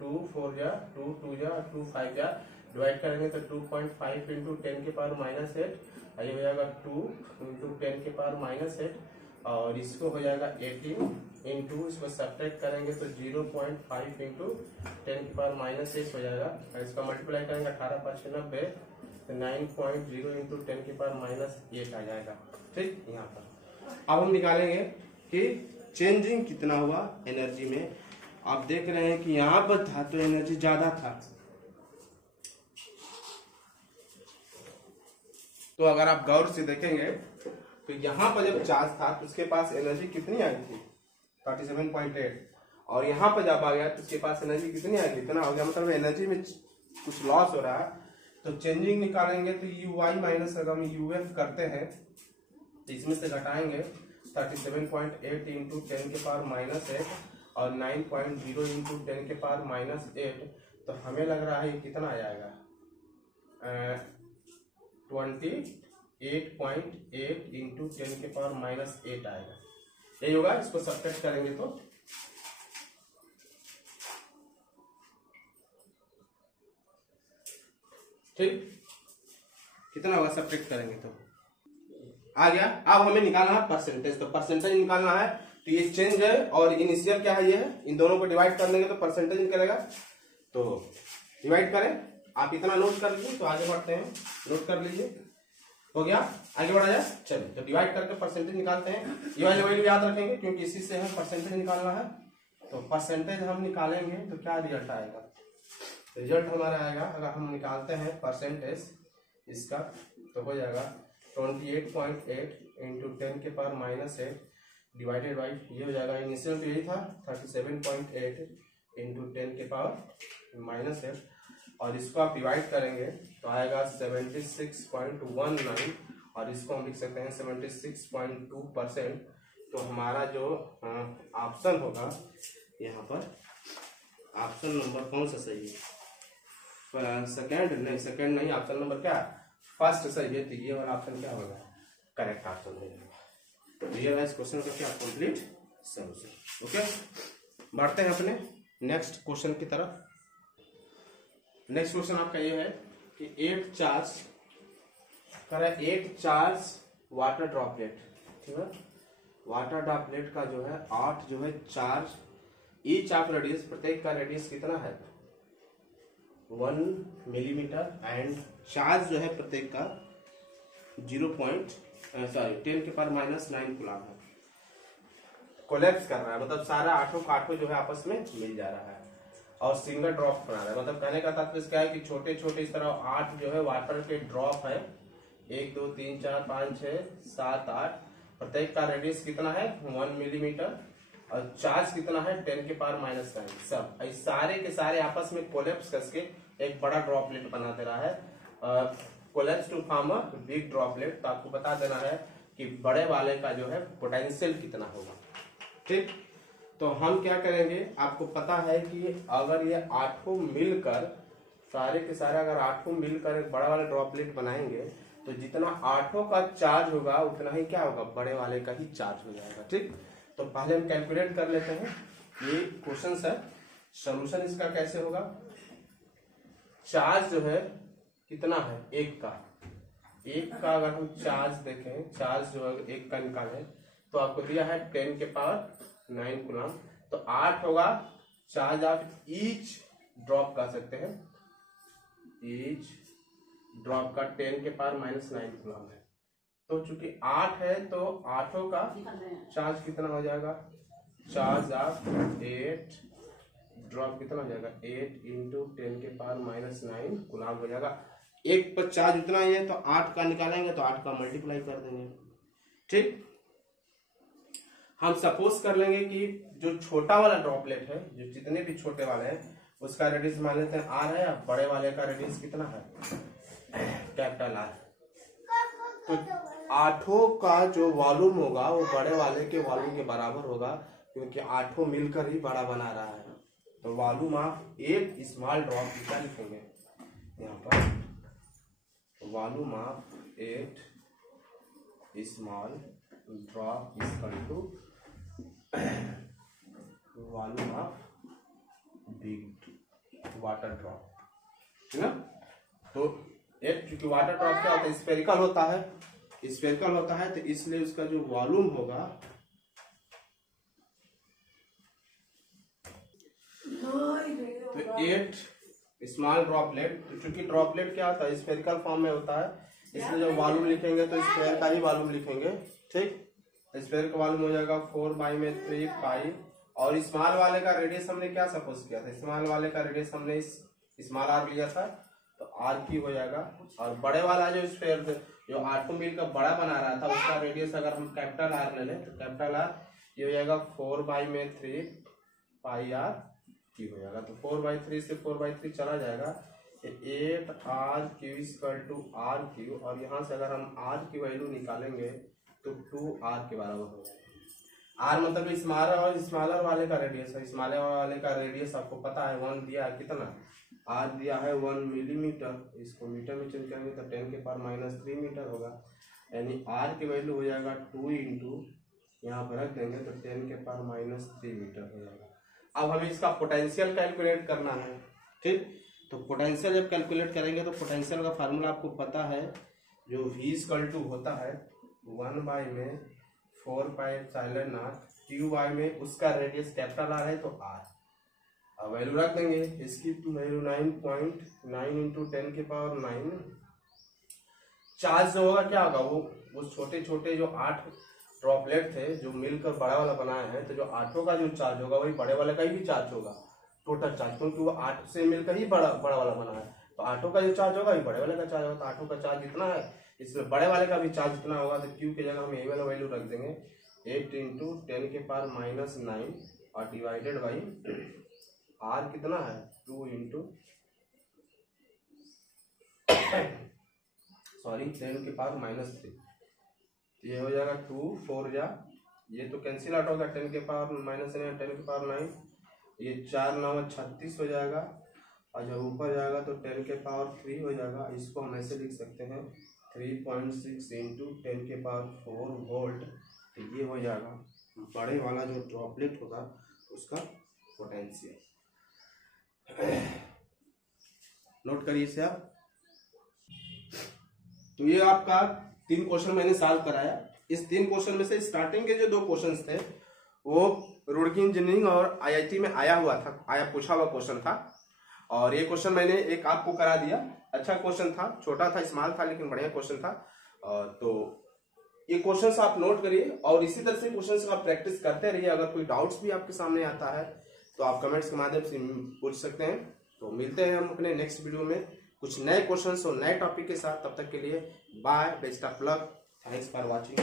2 4 जा 2 2 जा 2 5 जा, डिवाइड करेंगे तो 2.5 इंटू 10⁻⁸, ये हो जाएगा 2 इंटू 10⁻⁸, और इसको हो जाएगा 18 इंटू, इसको सब्ट्रैक्ट करेंगे तो 0.5 इंटू 10⁻⁸ हो जाएगा। और इसका मल्टीप्लाई करेंगे 18×5 = 90, तो 9.0 इंटू 10⁻⁸ आ जाएगा। ठीक, यहाँ पर अब हम निकालेंगे कि चेंजिंग कितना हुआ एनर्जी में। आप देख रहे हैं कि यहां पर था तो एनर्जी ज्यादा था, तो अगर आप गौर से देखेंगे तो यहां पर जब चार्ज था तो उसके पास एनर्जी कितनी आई थी 37.8, और यहां पर जब आ गया तो उसके पास एनर्जी कितनी आई, इतना हो गया, मतलब एनर्जी में कुछ लॉस हो रहा है। तो चेंजिंग निकालेंगे तो यू आई माइनस अगर हम यू एफ करते हैं तो इसमें से घटाएंगे 37.8 इंटू 10 के पावर माइनस 8 और 9.0 इंटू 10 के पावर माइनस 8, तो हमें लग रहा है ये कितना आ जाएगा 28.8 इंटू 10 के पावर माइनस 8 आएगा। यही होगा, इसको सब्ट्रैक्ट करेंगे तो ठीक कितना होगा, सब्ट्रैक्ट करेंगे तो आ गया। अब हमें निकालना है परसेंटेज, तो परसेंटेज निकालना है तो ये चेंज है और इनिशियल क्या है ये है, इन दोनों को डिवाइड कर देंगे तो परसेंटेज निकलेगा। तो डिवाइड करें, आप इतना नोट कर लीजिए, तो आगे बढ़ते हैं, नोट कर लीजिए, हो गया, आगे बढ़ा जाए। चलिए तो डिवाइड करके परसेंटेज निकालते हैं, ये वाली वैल्यू याद रखेंगे क्योंकि इसी से हम परसेंटेज निकालना है। तो परसेंटेज हम निकालेंगे तो क्या रिजल्ट आएगा, रिजल्ट हमारा आएगा अगर हम निकालते हैं परसेंटेज इसका तो हो जाएगा 28.8 इंटू 10 के पावर माइनस 8 डिवाइडेड बाई, ये हो जाएगा इनिशियल तो यही था 37.8 इंटू 10 के पावर माइनस 8, और इसको आप डिवाइड करेंगे तो आएगा 76.19, और इसको हम लिख सकते हैं 76.2%। तो हमारा जो ऑप्शन होगा यहाँ पर, ऑप्शन नंबर कौन सा सही है, सेकंड नहीं, ऑप्शन नंबर क्या फर्स्ट सही है, तो ये वाला ऑप्शन क्या होगा, करेक्ट ऑप्शन हो जाएगा। तो ये इस क्वेश्चन का क्या कंप्लीट सॉल्यूशन। ओके, बढ़ते हैं अपने नेक्स्ट क्वेश्चन की तरफ। नेक्स्ट क्वेश्चन आपका ये है कि 8 चार्ज वाटर ड्रॉपलेट, ठीक है, वाटर ड्रॉपलेट का जो है 8 जो है चार्ज, ईच ऑफ रेडियस, प्रत्येक का रेडियस कितना है 1 मिलीमीटर, एंड चार्ज जो है प्रत्येक का 10 के पावर माइनस 9 कूलम है। कोलैप्स कर रहा है, मतलब सारा आठों का आठों जो है आपस में मिल जा रहा है और सिंगल ड्रॉप बना रहा है। मतलब कहने का तात्पर्य क्या है कि छोटे छोटे इस तरह 8 जो है वाटर के ड्रॉप है, 1 2 3 4 5 6 7 8, प्रत्येक का रेडियस कितना है 1 मिलीमीटर, और चार्ज कितना है 10 के पावर माइनस 9। सब सारे के सारे आपस में कोलैप्स करके एक बड़ा ड्रॉपलेट बना दे रहा है, collapse to form a big droplet. तो आपको बता देना है कि बड़े वाले का जो है पोटेंशियल कितना होगा। ठीक, तो हम क्या करेंगे, आपको पता है कि अगर ये आठों मिलकर, सारे के सारे अगर आठों मिलकर एक बड़ा वाला ड्रॉपलेट बनाएंगे तो जितना आठों का चार्ज होगा उतना ही क्या होगा, बड़े वाले का ही चार्ज हो जाएगा। ठीक, तो पहले हम कैलकुलेट कर लेते हैं, ये क्वेश्चन है, सोल्यूशन इसका कैसे होगा। चार्ज जो है कितना है, एक का अगर हम चार्ज देखें, चार्ज जो है एक का निकालें तो आपको दिया है 10 के पावर 9 कूलम, तो 8 होगा चार्ज आप ईच ड्रॉप कर सकते हैं, ईच ड्रॉप का 10 के पावर माइनस 9 कूलम है। तो चूंकि 8 है तो 8 का चार्ज कितना हो जाएगा, चार्ज ऑफ 8 ड्रॉप कितना हो जाएगा 8 इंटू 10 के पावर माइनस 9 कूलम हो जाएगा। एक पर चार्ज उतना ही है तो 8 का निकालेंगे तो 8 का मल्टीप्लाई कर देंगे। ठीक, हम सपोज कर लेंगे कि जो छोटा वाला ड्रॉपलेट है, जो जितने भी छोटे वाले हैं उसका रेडियस मान लेते हैं R है, अब बड़े वाले का रेडियस कितना है कैपिटल R। तो आठों का जो वॉल्यूम होगा वो बड़े वाले के वॉल्यूम के बराबर होगा, क्योंकि आठों मिलकर ही बड़ा बना रहा है। तो वॉल्यूम ऑफ एक स्मॉल ड्रॉप क्या लिखेंगे यहाँ पर, volume of 8 small drop equal to volume of big water drop, है ना। तो एक चूंकि वाटर ड्रॉप क्या होता है, स्फेरिकल होता है, स्फेरिकल होता है, तो इसलिए उसका जो वॉल्यूम होगा तो 8 स्मॉल ड्रॉपलेट, तो चूंकि ड्रॉपलेट क्या होता है स्फेरिकल फॉर्म में होता है, इसलिए जब वॉल्यूम लिखेंगे तो स्क्वायर का ही वॉल्यूम लिखेंगे। ठीक, स्फीयर का वॉल्यूम हो जाएगा 4/3 पाई। और स्मॉल वाले का रेडियस हमने क्या सपोज किया था, स्मॉल वाले का रेडियस हमने स्मॉल आर लिया था, तो आर की हो जाएगा। और बड़े वाला जो स्फीयर जो ऑटोमोबाइल का बड़ा बना रहा था उसका रेडियस अगर हम कैपिटल आर ले लें तो कैपिटल आर ये हो जाएगा 4/3 पाई आर की हो जाएगा। तो 4/3 से 4/3 चला जाएगा, 8r³ = r³। और यहाँ से अगर हम r की वैल्यू निकालेंगे तो 2r के बराबर हो जाएगा। r मतलब स्मॉलर वाले का रेडियस है, स्मॉलर वाले का रेडियस आपको पता है 1 दिया है, कितना r दिया है 1 मिलीमीटर। इसको मीटर में चेंज करेंगे तो 10⁻³ मीटर होगा, यानी r की वैल्यू हो जाएगा 2 इंटू यहाँ पर रख देंगे तो 10⁻³ मीटर हो जाएगा। अब हमें इसका पोटेंशियल कैलकुलेट करना है, ठीक। तो पोटेंशियल जब कैलकुलेट करेंगे तो पोटेंशियल का फार्मूला आपको पता है, जो v होता है 1/4πε0 q में उसका रेडियस कैपिटल आर है तो r। अब वैल्यू रख देंगे, इसकी वैल्यू 9.9 इंटू 10⁹। चार्ज जो होगा क्या होगा, वो छोटे छोटे जो 8 ड्रॉपलेट थे जो मिलकर बड़ा वाला बनाए हैं, तो जो 8 का जो चार्ज होगा वही बड़े वाले का ही चार्ज होगा, टोटल चार्ज, क्योंकि वो 8 से मिलकर ही बड़ा वाला बना है। तो 8 का जो चार्ज होगा वही बड़े वाले का चार्ज होगा। तो 8 का चार्ज जितना है इसमें बड़े वाले का भी चार्ज जितना होगा, तो क्यू की जगह हम ये वाला वैल्यू रख देंगे 8 इंटू 10⁻⁹ और डिवाइडेड बाई आर कितना है 2 इंटू 10⁻⁻3। ये हो जाएगा 2 4 जा, ये तो कैंसिल आउट होगा 10⁻⁻9, ये 4 9 36 हो जाएगा। और जब ऊपर जाएगा तो 10⁻³ हो जाएगा। इसको हम ऐसे लिख सकते हैं 3.6 इंटू 10⁻⁴ वोल्ट। तो ये हो जाएगा बड़े वाला जो ड्रॉपलेट होगा उसका पोटेंशियल। नोट करिए इसे आप। तो ये आपका 3 क्वेश्चन मैंने सॉल्व कराया। इस 3 क्वेश्चन में से स्टार्टिंग के जो 2 क्वेश्चन थे वो रुड़की इंजीनियरिंग और आईआईटी में आया पूछा हुआ क्वेश्चन था। और ये क्वेश्चन मैंने एक आपको करा दिया, अच्छा क्वेश्चन था, छोटा था, स्मॉल था, लेकिन बढ़िया क्वेश्चन था। तो ये क्वेश्चन आप नोट करिए और इसी तरह से क्वेश्चन आप प्रैक्टिस करते रहिए। अगर कोई डाउट्स भी आपके सामने आता है तो आप कमेंट्स के माध्यम से पूछ सकते हैं। तो मिलते हैं हम अपने नेक्स्ट वीडियो में कुछ नए क्वेश्चंस और नए टॉपिक के साथ। तब तक के लिए bye, best of luck, thanks for watching.